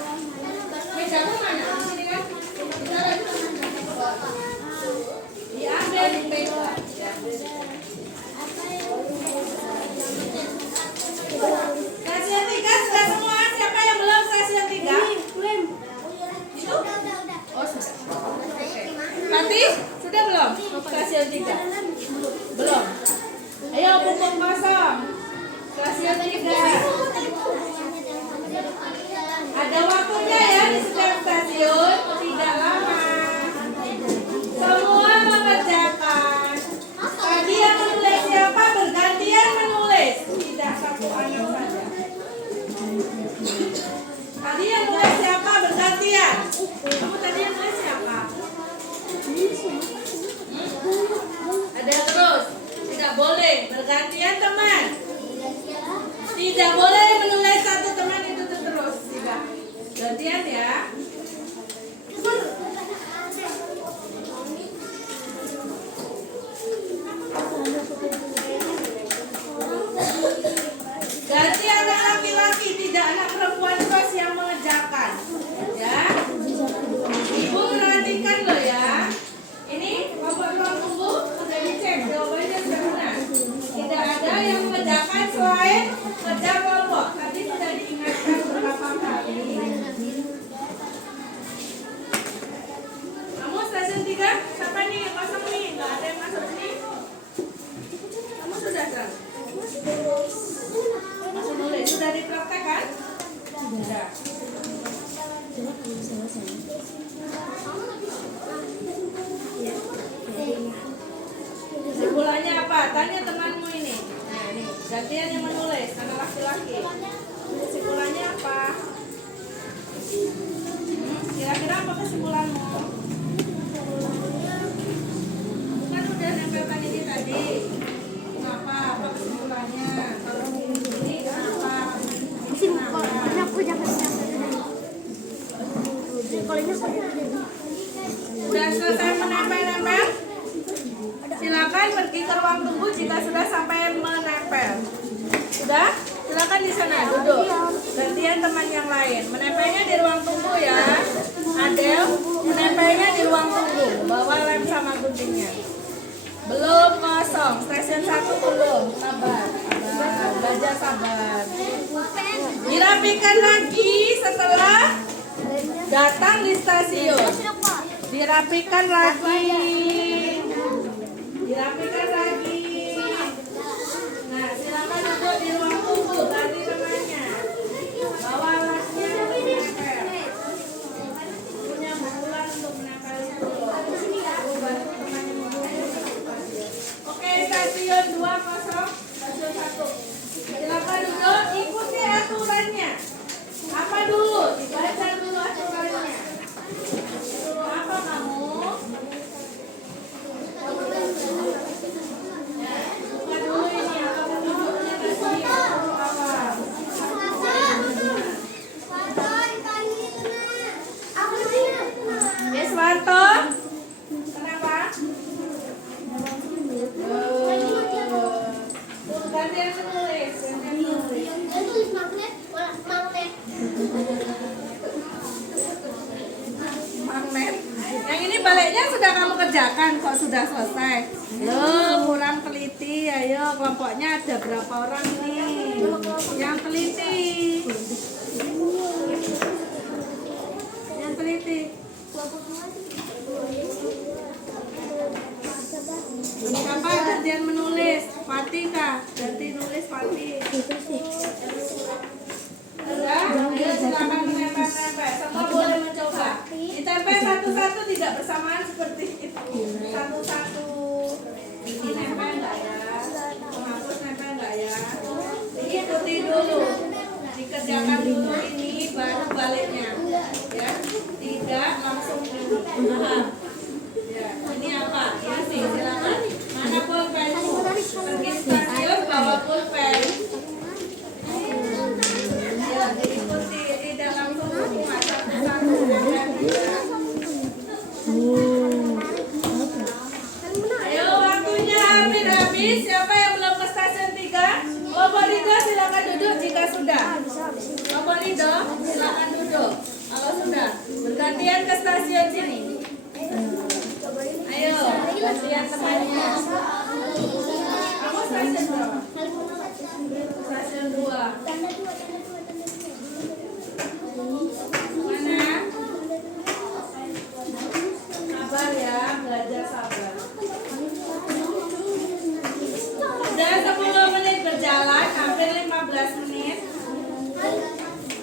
Mejamu mana? Di sini kan? Diambil, dipegang. Stasiun 3 sudah semua. Siapa yang belum stasiun 3? Itu? Oh sudah. Oke. Mati? Sudah belum? Stasiun 3? Belum. Ayo punggung kosong. Stasiun 3. Ada waktunya ya di setiap stasiun, tidak lama. Semua mengerjakan. Tadi yang menulis siapa bergantian menulis, tidak satu anak saja. Tadi yang nulis siapa bergantian. Kamu tadi yang nulis siapa? Ada terus. Tidak boleh bergantian teman. Tidak boleh menulis satu teman itu terus. Tidak. Gantian ya. Ganti anak laki-laki, tidak anak perempuan kos yang mengerjakan. Ya. Ibu perhatikan loh ya. Ini kelompok ruang tunggu sudah dicek jawabannya sudah benar. Tidak ada yang mengerjakan selain kerja kelompok. Tadi sudah diingatkan beberapa kali. Kamu stasiun 3? Siapa nih yang kosong nih? Nggak ada yang masuk sini? Kamu sudah kan? Masuk nulis. Sudah dipraktekkan? Sudah. Kesimpulannya apa? Tanya temanmu ini. Nah, ini gantian yang menulis, anak laki-laki. Kesimpulannya apa? Kira-kira apa kesimpulanmu? Bukan udah nempelkan ini tadi. Kenapa? Apa kesimpulannya? Kalau ini kenapa? Sudah selesai menempel-nempel? Silakan pergi ke ruang tunggu jika sudah sampai menempel. Sudah? Silakan di sana duduk. Gantian teman yang lain. Menempelnya di ruang tunggu ya. Adel, menempelnya di ruang tunggu. Bawa lem sama guntingnya. Belum kosong. Stasiun 1 belum. Sabar. Sabar. Belajar sabar. Dirapikan lagi setelah datang di stasiun. Dirapikan lagi. Dirapikan lagi. Nah, silakan duduk di ruang tunggu. Ganti temannya. Bawa alatnya untuk menempel. Punya bukuan untuk menempel itu. Bantu temannya menempel. Oke, stasiun 2-0. Stasiun 1. Silakan duduk. Ikuti aturannya. Apa dulu? Dibaca dulu aturannya. Apa kamu? Buka dulu ini apa duduknya tadi awal. Yeswanto, kenapa? Gantian menulis, gantian menulis. Magnet. Yang ini baliknya sudah kamu kerjakan kok sudah selesai. Loh, kurang teliti. Ayo, kelompoknya ada berapa orang ini? Yang teliti. Yang teliti. Siapa gantian menulis? Fatih kah? Ganti nulis Fatih. Sudah? Ayo silakan menempel-nempel. Semua boleh mencoba. Ditempel satu-satu tidak bersamaan seperti itu. Satu-satu. Ini nempel enggak ya? Menghapus nempel enggak ya? Diikuti dulu. Dikerjakan dulu ini baru baliknya. Ya. Tidak langsung dulu. Ya, ini apa? Ya sih, silakan. Mana pulpenmu? Pergi stasiun bawa pulpen. Ya, diikuti, tidak langsung semua satu-satu. Ayo, waktunya habis. Siapa yang belum ke stasiun 3? Bapak Rido silakan duduk jika sudah. Bapak Rido silakan duduk. Kalau sudah, bergantian ke stasiun sini. Ayo, gantian temannya. Kamu stasiun berapa? Stasiun 2. Mana? Sabar ya, belajar sabar. Sudah 10 menit berjalan, hampir 15 menit.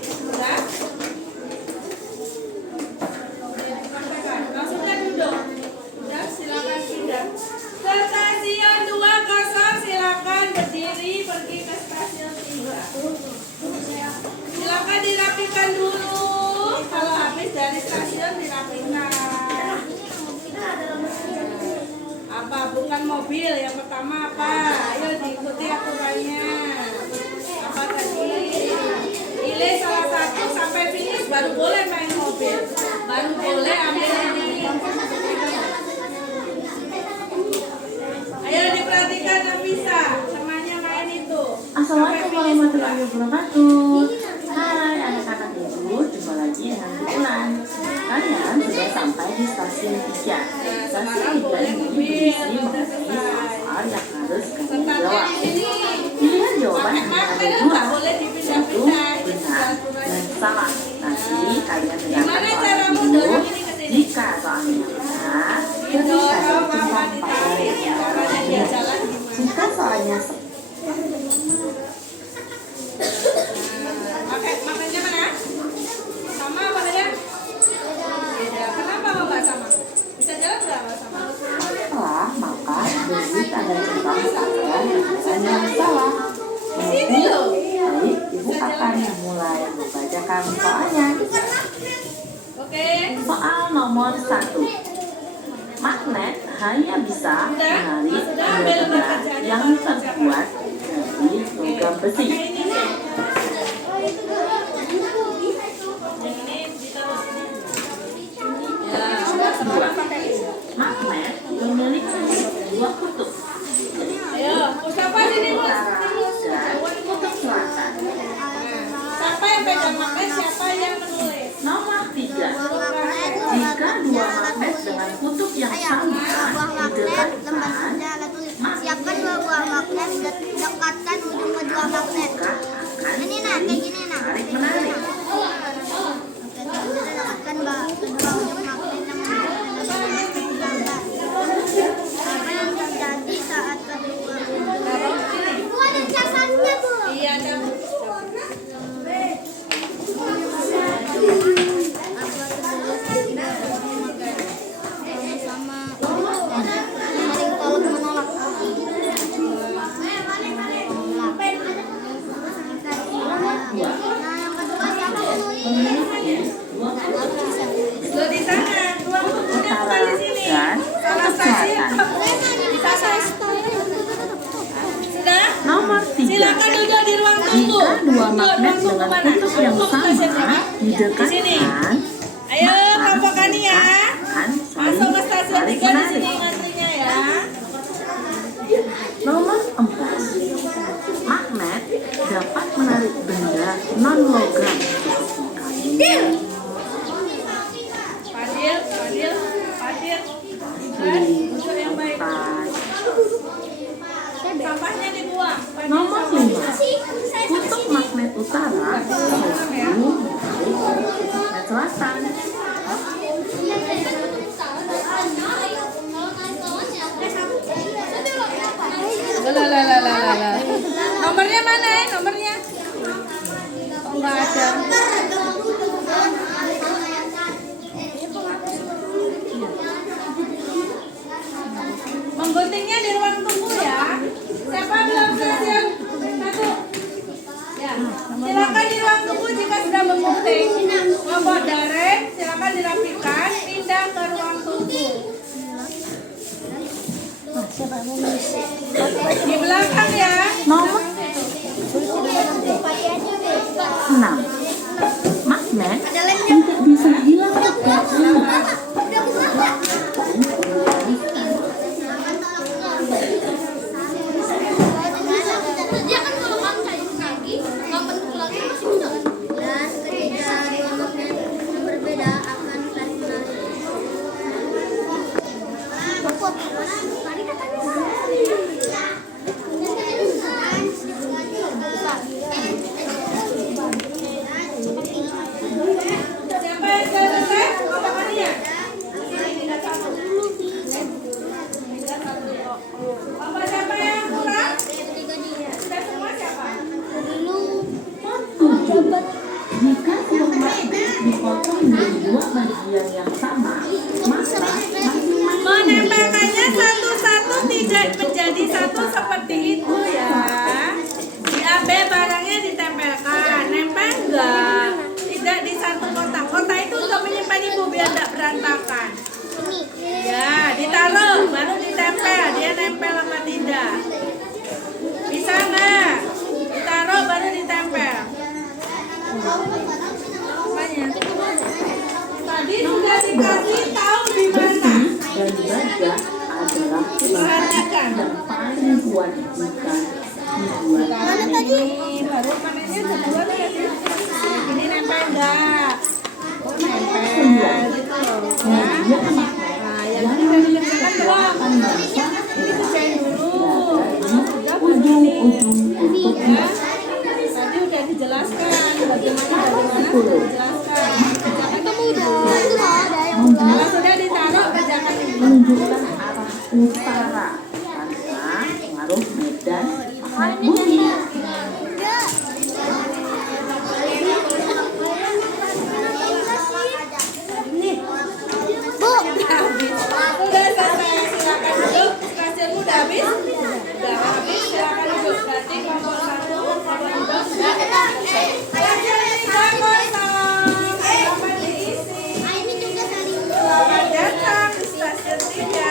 Sudah? Langsungkan duduk. Sudah, silakan pindah. Ke stasiun 2 kosong, silakan berdiri pergi ke stasiun 3. Silakan dirapikan dulu. Kalau habis dari stasiun dirapikan. Apa? Bukan mobil. Yang pertama apa? Ayo diikuti aturannya. Apa tadi? Pilih salah satu sampai finish baru boleh main mobil. Baru boleh ambil ini. Ayo diperhatikan dan bisa. Semuanya main itu. Assalamualaikum warahmatullahi wabarakatuh. Hai anak-anak ibu, jumpa lagi dengan Bu Ulan. Kalian sudah sampai di stasiun 3. Stasiun 3 ini berisi mengenai hal yang harus kalian jawab. Pilihan jawaban hanya ada 2, yaitu benar dan salah. Nanti kalian dengarkan soal dulu. Jika soalnya benar, ketika berjumpa pada jika soalnya Makannya mana? Sama apa ya? Beda. Kenapa nggak sama? Bisa jalan nggak sama? salah, maka beri tanda jengkal pada jawaban yang salah. Baik, ibu akan mulai membacakan soalnya. Oke. Soal nomor 1. Magnet hanya bisa menarik benda yang terbuat dari logam besi. Magnet memiliki 2 kutub, Ayo, Mustafa sini Mus. dan kutub selatan. Siapa yang pegang magnet? Siapa yang menulis? Nomor 3. Jika 2 magnet dengan kutub yang sama didekatkan, Siapkan 2 buah magnet, dekatkan ujung kedua magnet. Ini nah, kayak gini nah. menarik. Oke, dekatkan kedua ujung magnet yang apa yang terjadi saat kedua ada catanya Bu. Iya, ada. Sama saling tolak menolak. Nah, yang kedua siapa penulis? Memiliki 2 kutub, Lo di sana, ruang tunggunya bukan di sini. dan Sama kutub stasiun. selatan. Di sana. Sudah? Nomor 3. Silakan duduk di ruang tunggu. Jika 2 magnet Ruang tunggu dengan mana? kutub yang Tunggu stasiun sama berapa? Di sini. didekatkan, Ayo, kelompokkan ya. akan Masuk ke stasiun saling 3 di menarik. sini ngantrinya ya. Nomor 4. Magnet dapat menarik benda non-logam seperti kayu, Fadil. Iban, duduk yang baik. kertas. Sampahnya dibuang. Fadil, Nomor sampah. 5. Kutub magnet utara selalu menarik kutub magnet selatan. Nomornya mana ya? Nomornya? Oh, nggak ada. Mengguntingnya di ruang tunggu ya. Siapa belum selesai? Satu. Ya. Silakan di ruang tunggu jika sudah menggunting. Bobot daring, silakan dirapikan, pindah ke ruang tunggu. Di belakang ya. Nomor 6. Magnet tidak bisa hilang kekuatannya. Dia kan kalau kamu cari lagi, nggak bentuk lagi masih bisa kan? Dan ketika dua magnet yang berbeda akan saling menarik. Tadi katanya Siapa yang sudah selesai? Ngomongannya? Apa siapa yang kurang? Sudah semua siapa? 7. Jika sebuah magnet dipotong menjadi dua bagian yang sama, maka masing-masing Menempelkannya satu-satu tidak menjadi satu seperti itu ya. Di AB barangnya ditempelkan, nempel enggak? Tidak di satu kotak. Kotak itu untuk menyimpan ibu biar tidak berantakan. Ya, ditaruh baru ditempel. Dia nempel apa tidak? Bisa nggak? Ditaruh baru ditempel. Makanya. Tadi sudah dikasih tahu di mana. dan baja adalah bahan yang paling kuat jika dibuat. Mana tadi? Baru panennya kedua tadi. Ini nempel enggak? Oh, nempel gitu loh. Ya. Nah, yang ini tadi kerjakan doang. Ini kerjain dulu. Udah Ujung-ujung tutupnya tadi udah dijelaskan bagaimana dijelaskan. Ketemu kalau sudah ditaruh kerjakan ini. menunjukkan arah utara tanpa pengaruh medan magnet bumi. Bu, Habis. Udah selesai. Silakan duduk. Hasilmu udah habis? Udah habis. Silakan duduk. Berarti kelompok 1, kelompok 2 sudah. Hasil 3 kosong. Selamat diisi. ini juga tadi. Selamat datang di stasiun 3.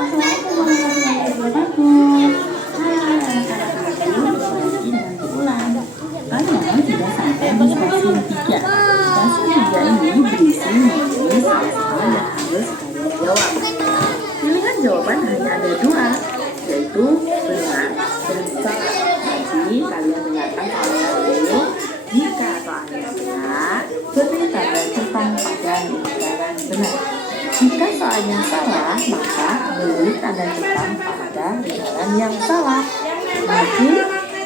Assalamualaikum warahmatullahi wabarakatuh. Hai anak-anak, lagi dengan diulang. Kalian sudah sampai di stasiun 3. Stasiun 3 ini berisi materi soal yang harus kalian jawab. Pilihan jawaban hanya ada 2, yaitu benar dan salah. Jadi kalian dengarkan soalnya dulu. Jika soalnya benar, beri tanda cepat pada lingkaran benar. Jika soalnya salah, maka beri tanda cepat pada lingkaran yang salah. Jadi,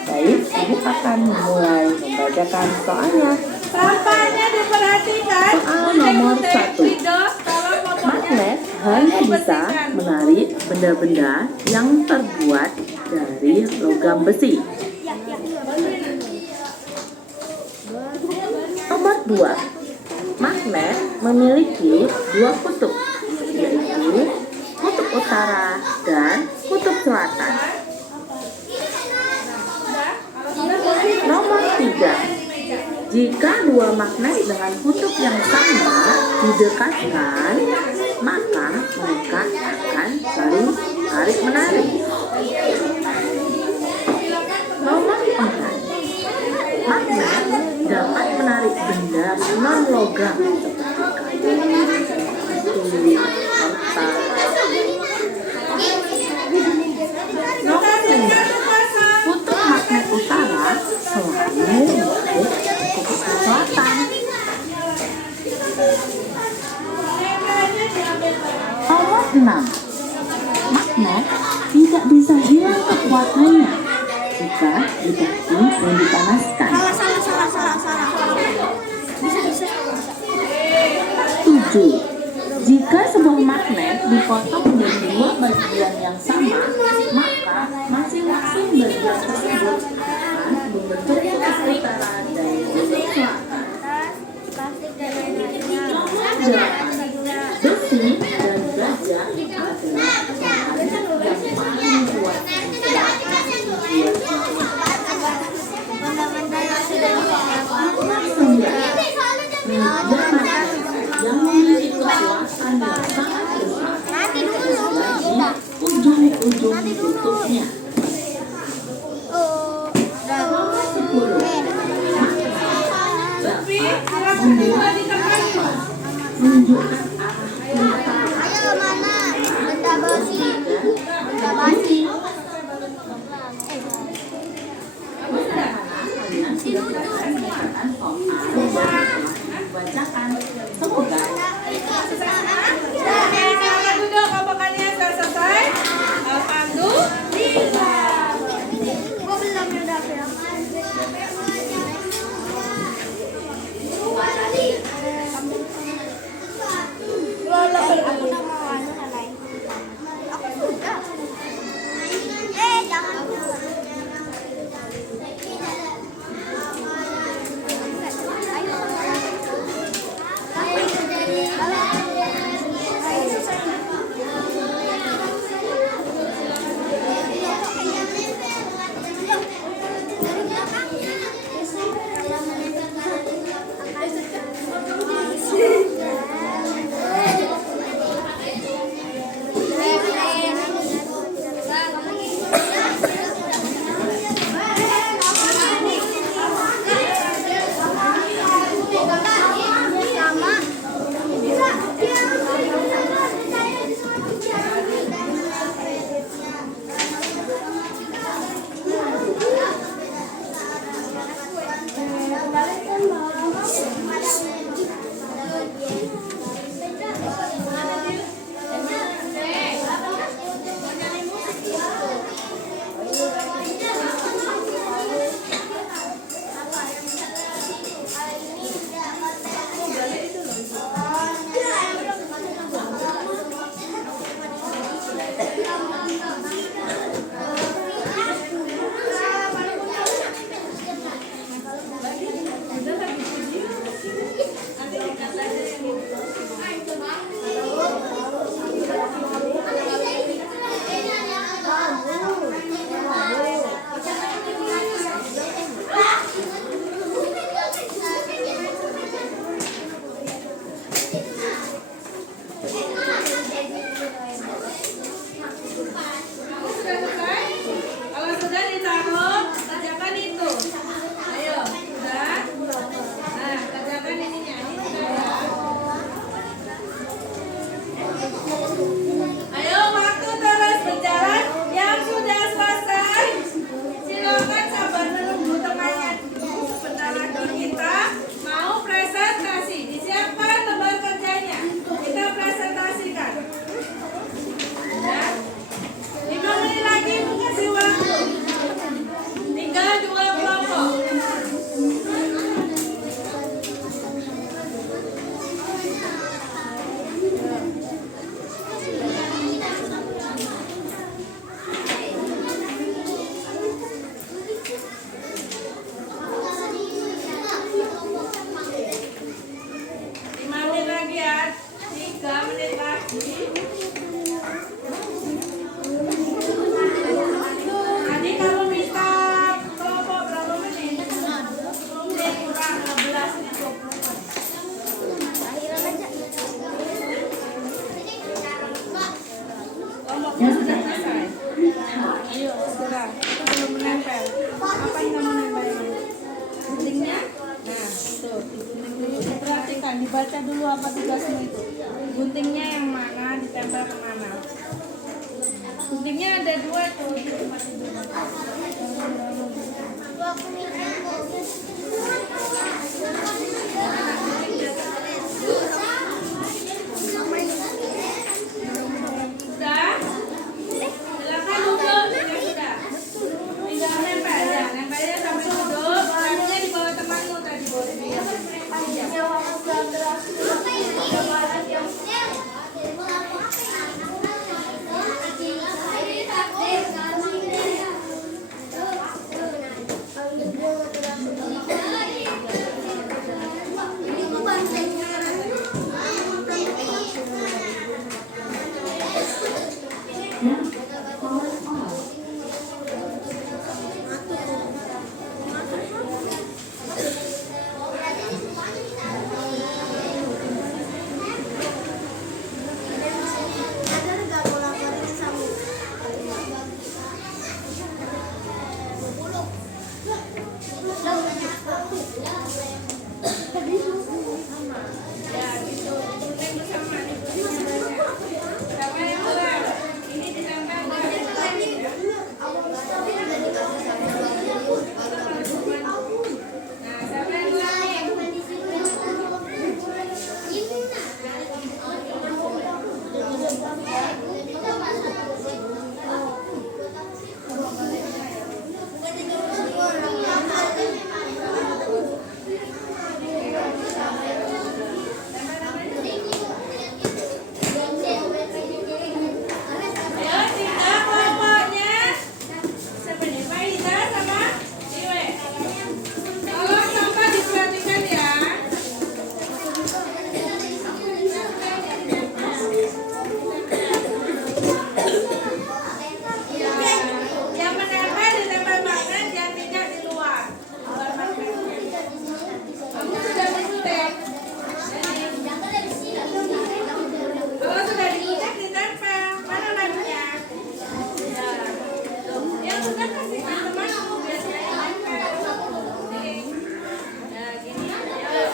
baik, ibu akan mulai membacakan soalnya. Sampahnya diperhatikan. Soal nomor 1. Magnet hanya bisa menarik benda-benda yang terbuat dari logam besi. Nomor 2. Magnet memiliki 2 kutub, yaitu kutub utara dan kutub selatan. Nomor 3. Jika 2 magnet dengan kutub yang sama didekatkan, maka mereka akan saling tarik-menarik. Nomor 4. Magnet dapat menarik benda non-logam seperti kayu, kertas. Nomor 5. Kutub magnet utara selalu menarik kutub selatan. Nomor 6. Magnet tidak bisa hilang kekuatannya terbuka di kaki yang dipanaskan. Salah. Bisa. 7. Jika sebuah magnet dipotong menjadi dua bagian yang sama, maka masing-masing bagian tersebut akan membentuk kutub utara dan kutub selatan. Contoh 8. Besi dan gajah adalah bahan yang paling kuat di selatan dunia. 9. Yang memiliki kekuatan yang sangat besar bagi ujung-ujung tutupnya. 10. Bapak membuat kapas menunjukkan arah utara. Ayo mana? Benda besi. Kalian sudah belajar mengerjakan soal yang telah dibacakan. Semoga Selamat duduk, kelompok kalian sudah selesai. Alhamdulillah. Gua belum udah film. Aku tak mau anu lain. Aku sudah. Jangan. Dibaca dulu apa tugasmu itu. Guntingnya yang mana, ditempel kemana. Guntingnya ada 2 tuh. Sudah? Silakan duduk. Sudah. Tinggal nempel ya. sudah kasih teman-teman biasanya nempel. Nah, gini. Ayo.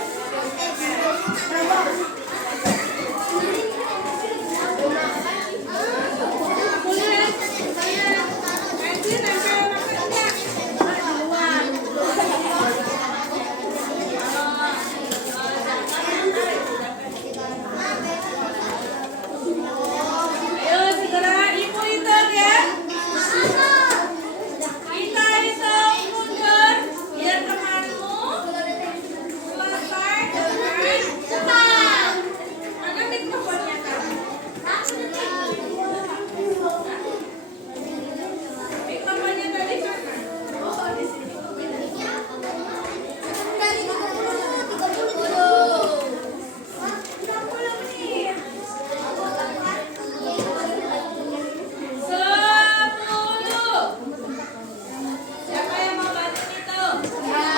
Ayo segera ibu hitung ya. Kita hitung mundur biar temanmu selesai dengan cepat. Mana mikrofonnya kan? Mikrofonnya tadi mana? Oh di sini. 30 menit. 10. Siapa yang mau bantu itu? 7.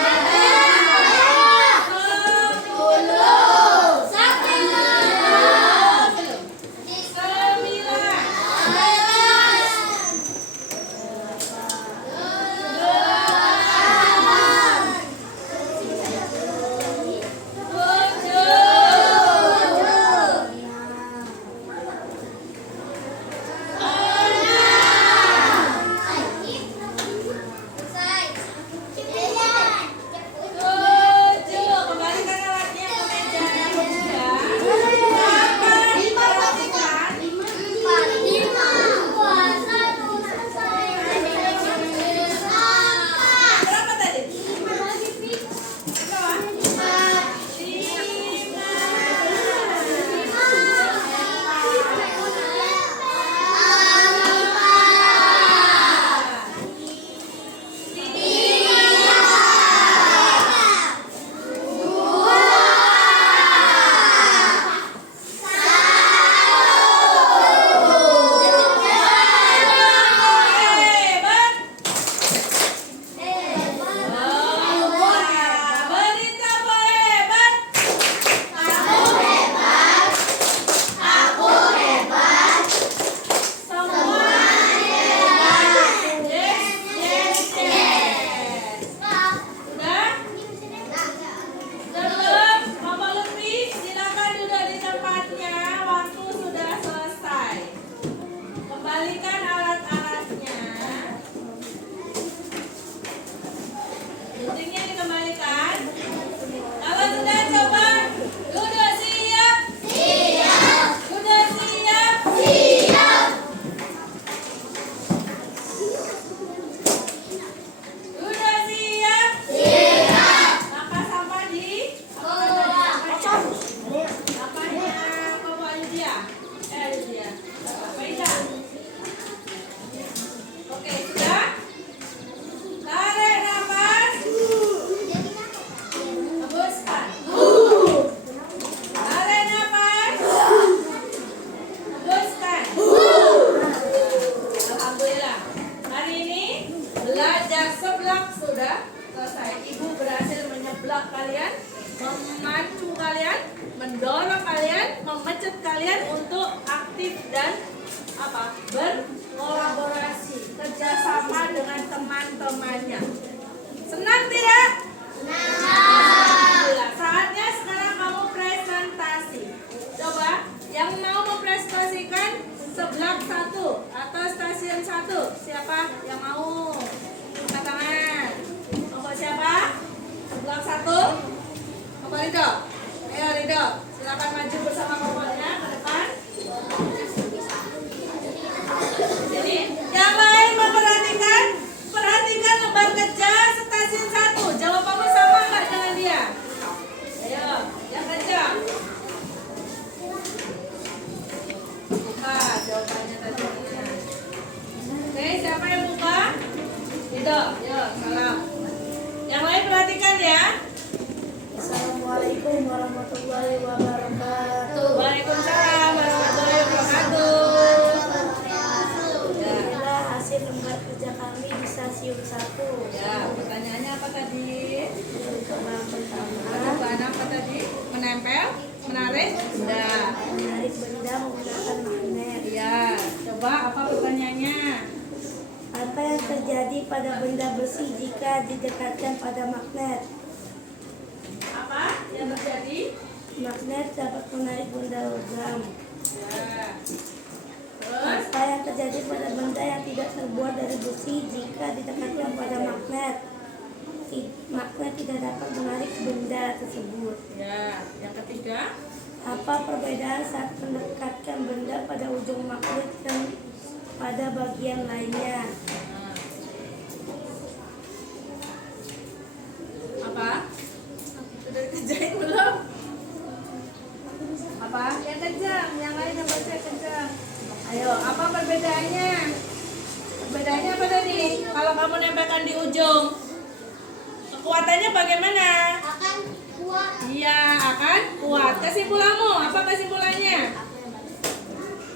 Kembalikan alatnya ke meja. Berapa tadi? Hebat. Berita apa hebat? Semua hebat. Yes. Sudah? Sebelum Bapak Lutfi, silakan duduk di tempatnya. Waktu sudah selesai. Kembalikan alat-alatnya. Guntingnya dikembalikan. Kalau sudah coba duduk siap. Sudah siap. Sudah siap. Sampah sampah di sampahnya Bapak Lydia. Lydia. Bapak Ida. Oke, sudah? Tarik nafas. Hembuskan. Tarik nafas. Hembuskan. Alhamdulillah. Hari ini belajar seblak sudah selesai. Ibu berhasil menyeblak kalian, memacu kalian, mendorong kalian, memecut kalian untuk aktif dan berkolaborasi, kerjasama dengan teman-temannya. Senang tidak? Alhamdulillah. Saatnya sekarang kamu presentasi. Coba yang mau mempresentasikan seblak 1 atau stasiun 1. Siapa yang mau? Angkat tangan. Kelompok siapa? Seblak 1. Kelompok Rido. Ayo Rido, silakan maju bersama kelompoknya ke depan. Jadi yang lain memperhatikan, perhatikan lembar kerja stasiun 1. Jawabanmu sama nggak dengan dia? Ayo, yang kerja. Buka jawabannya tadi. Oke, siapa yang buka? Rido, yuk, salam. Yang lain perhatikan ya. Assalamualaikum warahmatullahi wabarakatuh. Waalaikumsalam warahmatullahi wabarakatuh. Ya. Inilah hasil lembar kerja kami di stasiun 1. Ya, pertanyaannya apa tadi? Pertama, Percobaan apa tadi? Menempel, menarik, benda. menarik benda menggunakan magnet. Iya, coba apa pertanyaannya? Apa yang terjadi pada benda besi jika didekatkan pada magnet? Apa yang terjadi? Magnet dapat menarik benda logam. Ya. Terus Apa yang terjadi pada benda yang tidak terbuat dari besi jika didekatkan pada magnet? Magnet tidak dapat menarik benda tersebut. ya, yang ketiga. Apa perbedaan saat mendekatkan benda pada ujung magnet dan pada bagian lainnya? Nah. Apa? Sudah dikerjain belum? Apa? Yang kencang, yang lain yang baca kencang. Ayo, apa perbedaannya? Perbedaannya apa tadi? Kalau kamu nempelkan di ujung, kekuatannya bagaimana? Akan kuat. Iya, akan kuat. Kesimpulanmu, apa kesimpulannya?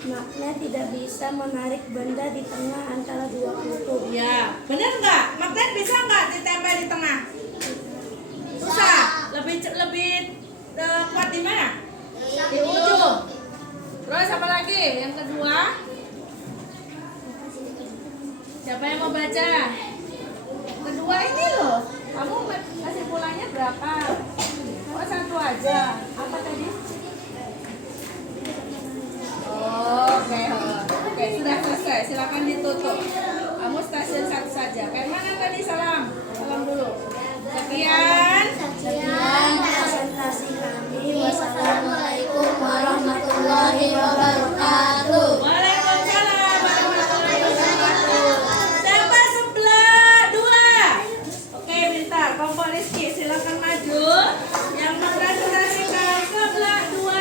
Magnet tidak bisa menarik benda di tengah antara dua kutub. Iya, benar nggak? Magnet bisa nggak ditempel di tengah? Susah. Lebih kuat di mana? Di ujung. Terus apa lagi? Yang kedua? Siapa yang mau baca? Kedua ini loh. Kamu kesimpulannya berapa? Oh, satu aja. Apa tadi? Oh, oke, sudah selesai. Silakan ditutup. Kamu stasiun satu saja. Kayak mana tadi? Salam dulu. Sekian. Presentasi kami. Wassalamualaikum warahmatullahi wabarakatuh. Waalaikumsalam warahmatullahi wabarakatuh. Siapa sebelah 2? Oke, bentar. Kompor Rizky, silakan maju. Yang mempresentasikan sebelah 2.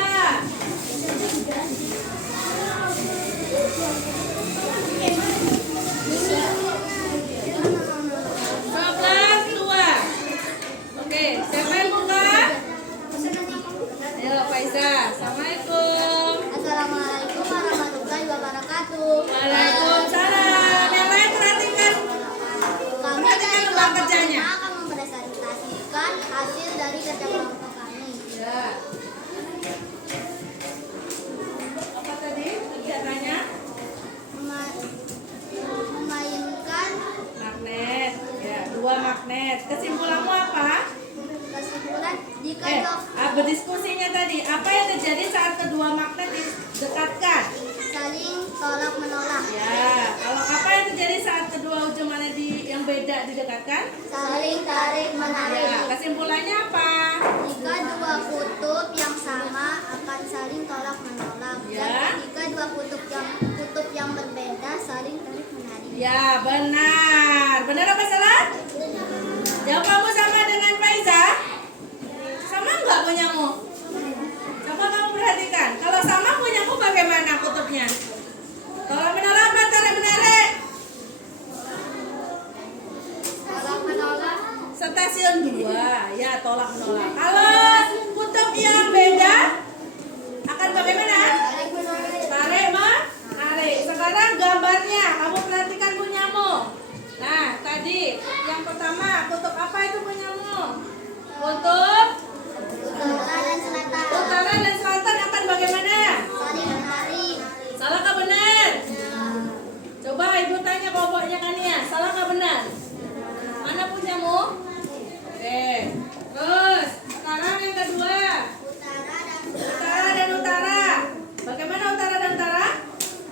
Sebelah 2. Oke, siapa yang buka? Ayo, Faiza. Assalamualaikum. Assalamualaikum warahmatullahi wabarakatuh. Waalaikumsalam. Yang lain perhatikan. Kami Perhatikan dari ruang kelompok kerjanya. 5 akan mempresentasikan hasil dari kerja kelompok kami. Ya. Apa tadi kegiatannya? Memainkan Magnet. Ya, 2 magnet. Kesimpulanmu apa? kesimpulan jika Berdiskusinya tadi. Apa yang terjadi saat kedua magnet didekatkan? saling tolak menolak, Ya. Kalau apa yang terjadi saat kedua ujung magnet yang beda didekatkan? saling tarik Ya. menarik. Kesimpulannya apa? Jika dua kutub yang sama akan saling tolak menolak. Ya. Dan jika dua kutub yang berbeda saling tarik menarik. Ya, benar. Benar apa salah? Jawab kamu sama dengan Faiza? Sama nggak punyamu? Coba kamu perhatikan. Kalau sama punyamu bagaimana kutubnya? Tolak menolak apa tarik menarik? Tolak menolak. Stasiun 2. Ya, tolak menolak. Kalau kutub yang beda akan bagaimana? Tarik menarik. Tarik menarik. Sekarang gambarnya kamu perhatikan punyamu. Nah, tadi yang pertama kutub apa itu punyamu? Kutub Utara dan selatan. utara dan selatan akan bagaimana? Saling menarik. Salah kah benar? Coba ibu tanya boboknya Kania, salah kah benar? Mana punyamu? Oke. Terus sekarang yang kedua, utara dan utara. Bagaimana utara dan utara?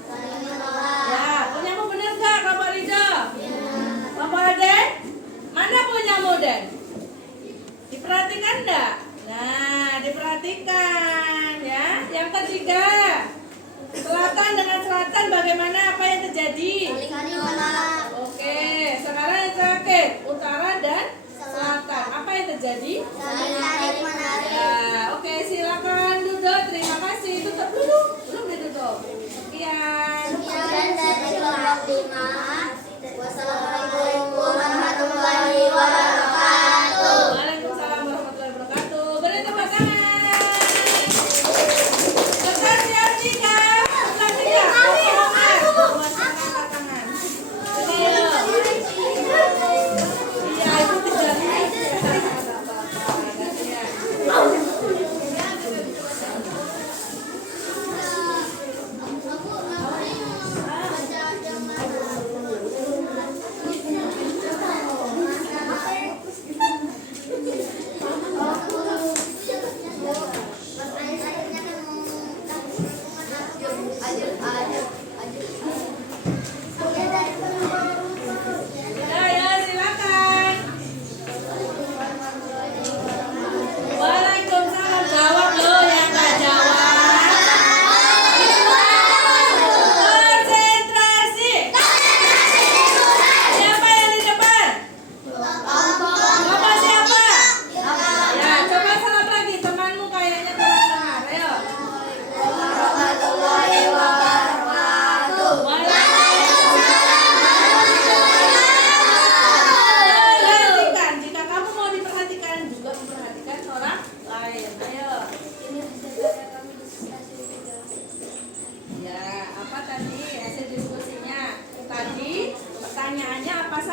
Saling menolak. Ya, punyamu benar nggak, Bapak Ridho? Bapak Aden? Mana punyamu, Den? Diperhatikan enggak? Nah, diperhatikan ya. Yang ketiga, selatan dengan selatan bagaimana, apa yang terjadi? Saling menolak. Oke, sekarang yang terakhir, utara dan selatan. Apa yang terjadi? Saling tarik menarik. Ya, oke, silakan duduk. Terima kasih. Tutup dulu. Belum ditutup. Sekian. Sekian dari kelompok 5. Wassalamualaikum warahmatullahi wabarakatuh. Waalaikumsalam warahmatullahi wabarakatuh. Beri tepuk tangan. Setelah siap jika. Setelah jika. Buat tangan. Jadi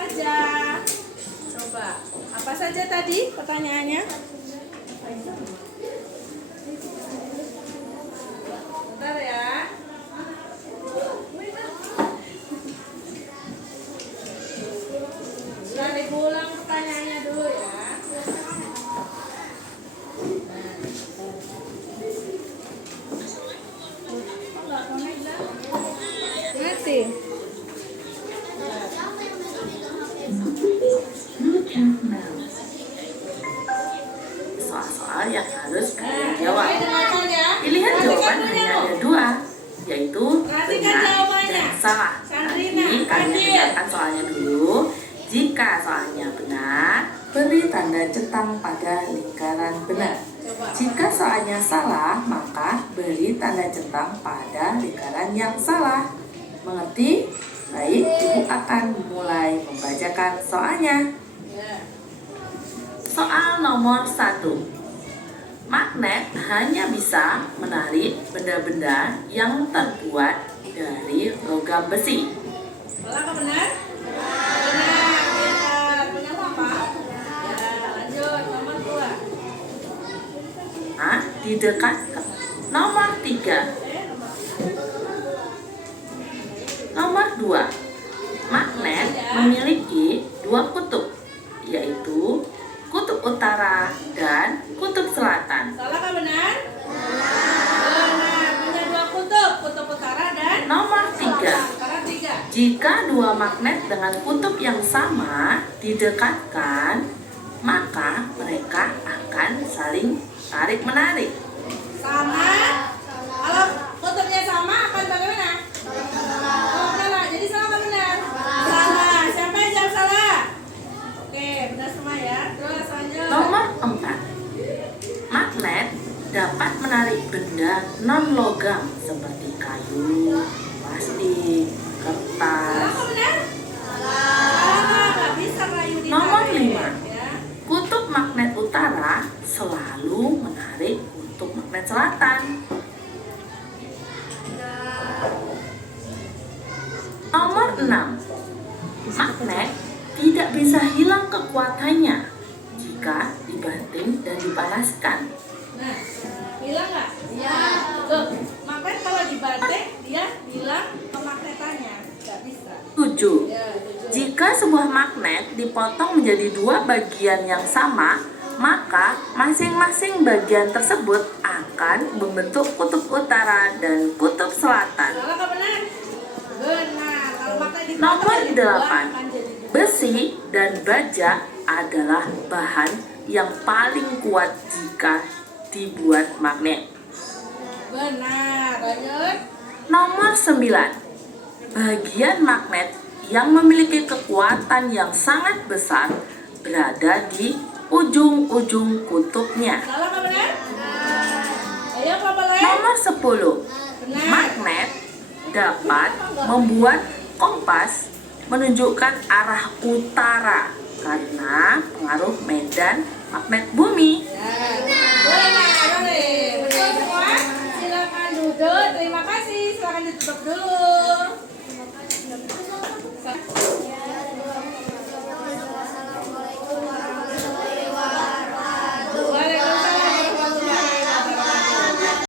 saja? Coba. Apa saja tadi pertanyaannya? Bentar ya. Tarik ulang pertanyaannya dulu ya. Masih. Soal-soal yang harus kalian jawab. Dengarkan ya. Pilihan jawaban Perhatikan hanya dulu. ada dua, yaitu Perhatikan benar jawabannya. dan salah. Sandrina, Nanti kalian Fadil. dengarkan soalnya dulu. Jika soalnya benar, beri tanda centang pada lingkaran benar. Coba. Jika soalnya salah, maka beri tanda centang pada lingkaran yang salah. Mengerti? Baik, ibu akan mulai membacakan soalnya. Ya. Soal nomor 1. Magnet hanya bisa menarik benda-benda yang terbuat dari logam besi. Salah apa benar? Benar. Benar. Punya apa? Ya, lanjut nomor 2. Nah, didekatkan. Nomor 3. Nomor 2. Magnet memiliki dua kutub, yaitu kutub utara dan kutub selatan. Salah apa benar? Benar. Punya dua kutub, kutub utara dan Nomor 3. sekarang 3. Jika dua magnet dengan kutub yang sama didekatkan, maka mereka akan saling tarik-menarik. Sama. Kalau kutubnya sama akan bagaimana? Oh, salah. Jadi salah apa benar? Salah. Siapa yang jawab salah? Oke, benar semua ya. Terus lanjut. Nomor 4. Magnet dapat menarik benda non-logam seperti kayu, plastik, kertas. Salah apa benar? Salah. Nggak bisa kayu ditarik. Nomor 5. Ya. Kutub magnet utara selalu menarik kutub magnet selatan. Nomor 6. Magnet tidak bisa hilang kekuatannya jika dibanting dan dipanaskan. Nah, hilang nggak? Iya. Loh, magnet kalau dibanting dia hilang kemagnetannya. Nggak bisa. 7. Ya, tujuh. Jika sebuah magnet dipotong menjadi dua bagian yang sama, maka masing-masing bagian tersebut akan membentuk kutub utara dan kutub selatan. Salah apa benar? Benar. Kalau magnet dipotong Nomor jadi dua, 8. akan jadi dua. Besi dan baja adalah bahan yang paling kuat jika dibuat magnet. Benar. Lanjut. Nomor 9. Bagian magnet yang memiliki kekuatan yang sangat besar berada di ujung-ujung kutubnya. Salah apa benar? Ayo apa lain? Nomor 10. Benar. Magnet dapat membuat kompas menunjukkan arah utara karena pengaruh medan magnet bumi. Ya. Benar. Boleh. Betul semua. Silakan duduk. Terima kasih. Silakan ditutup dulu.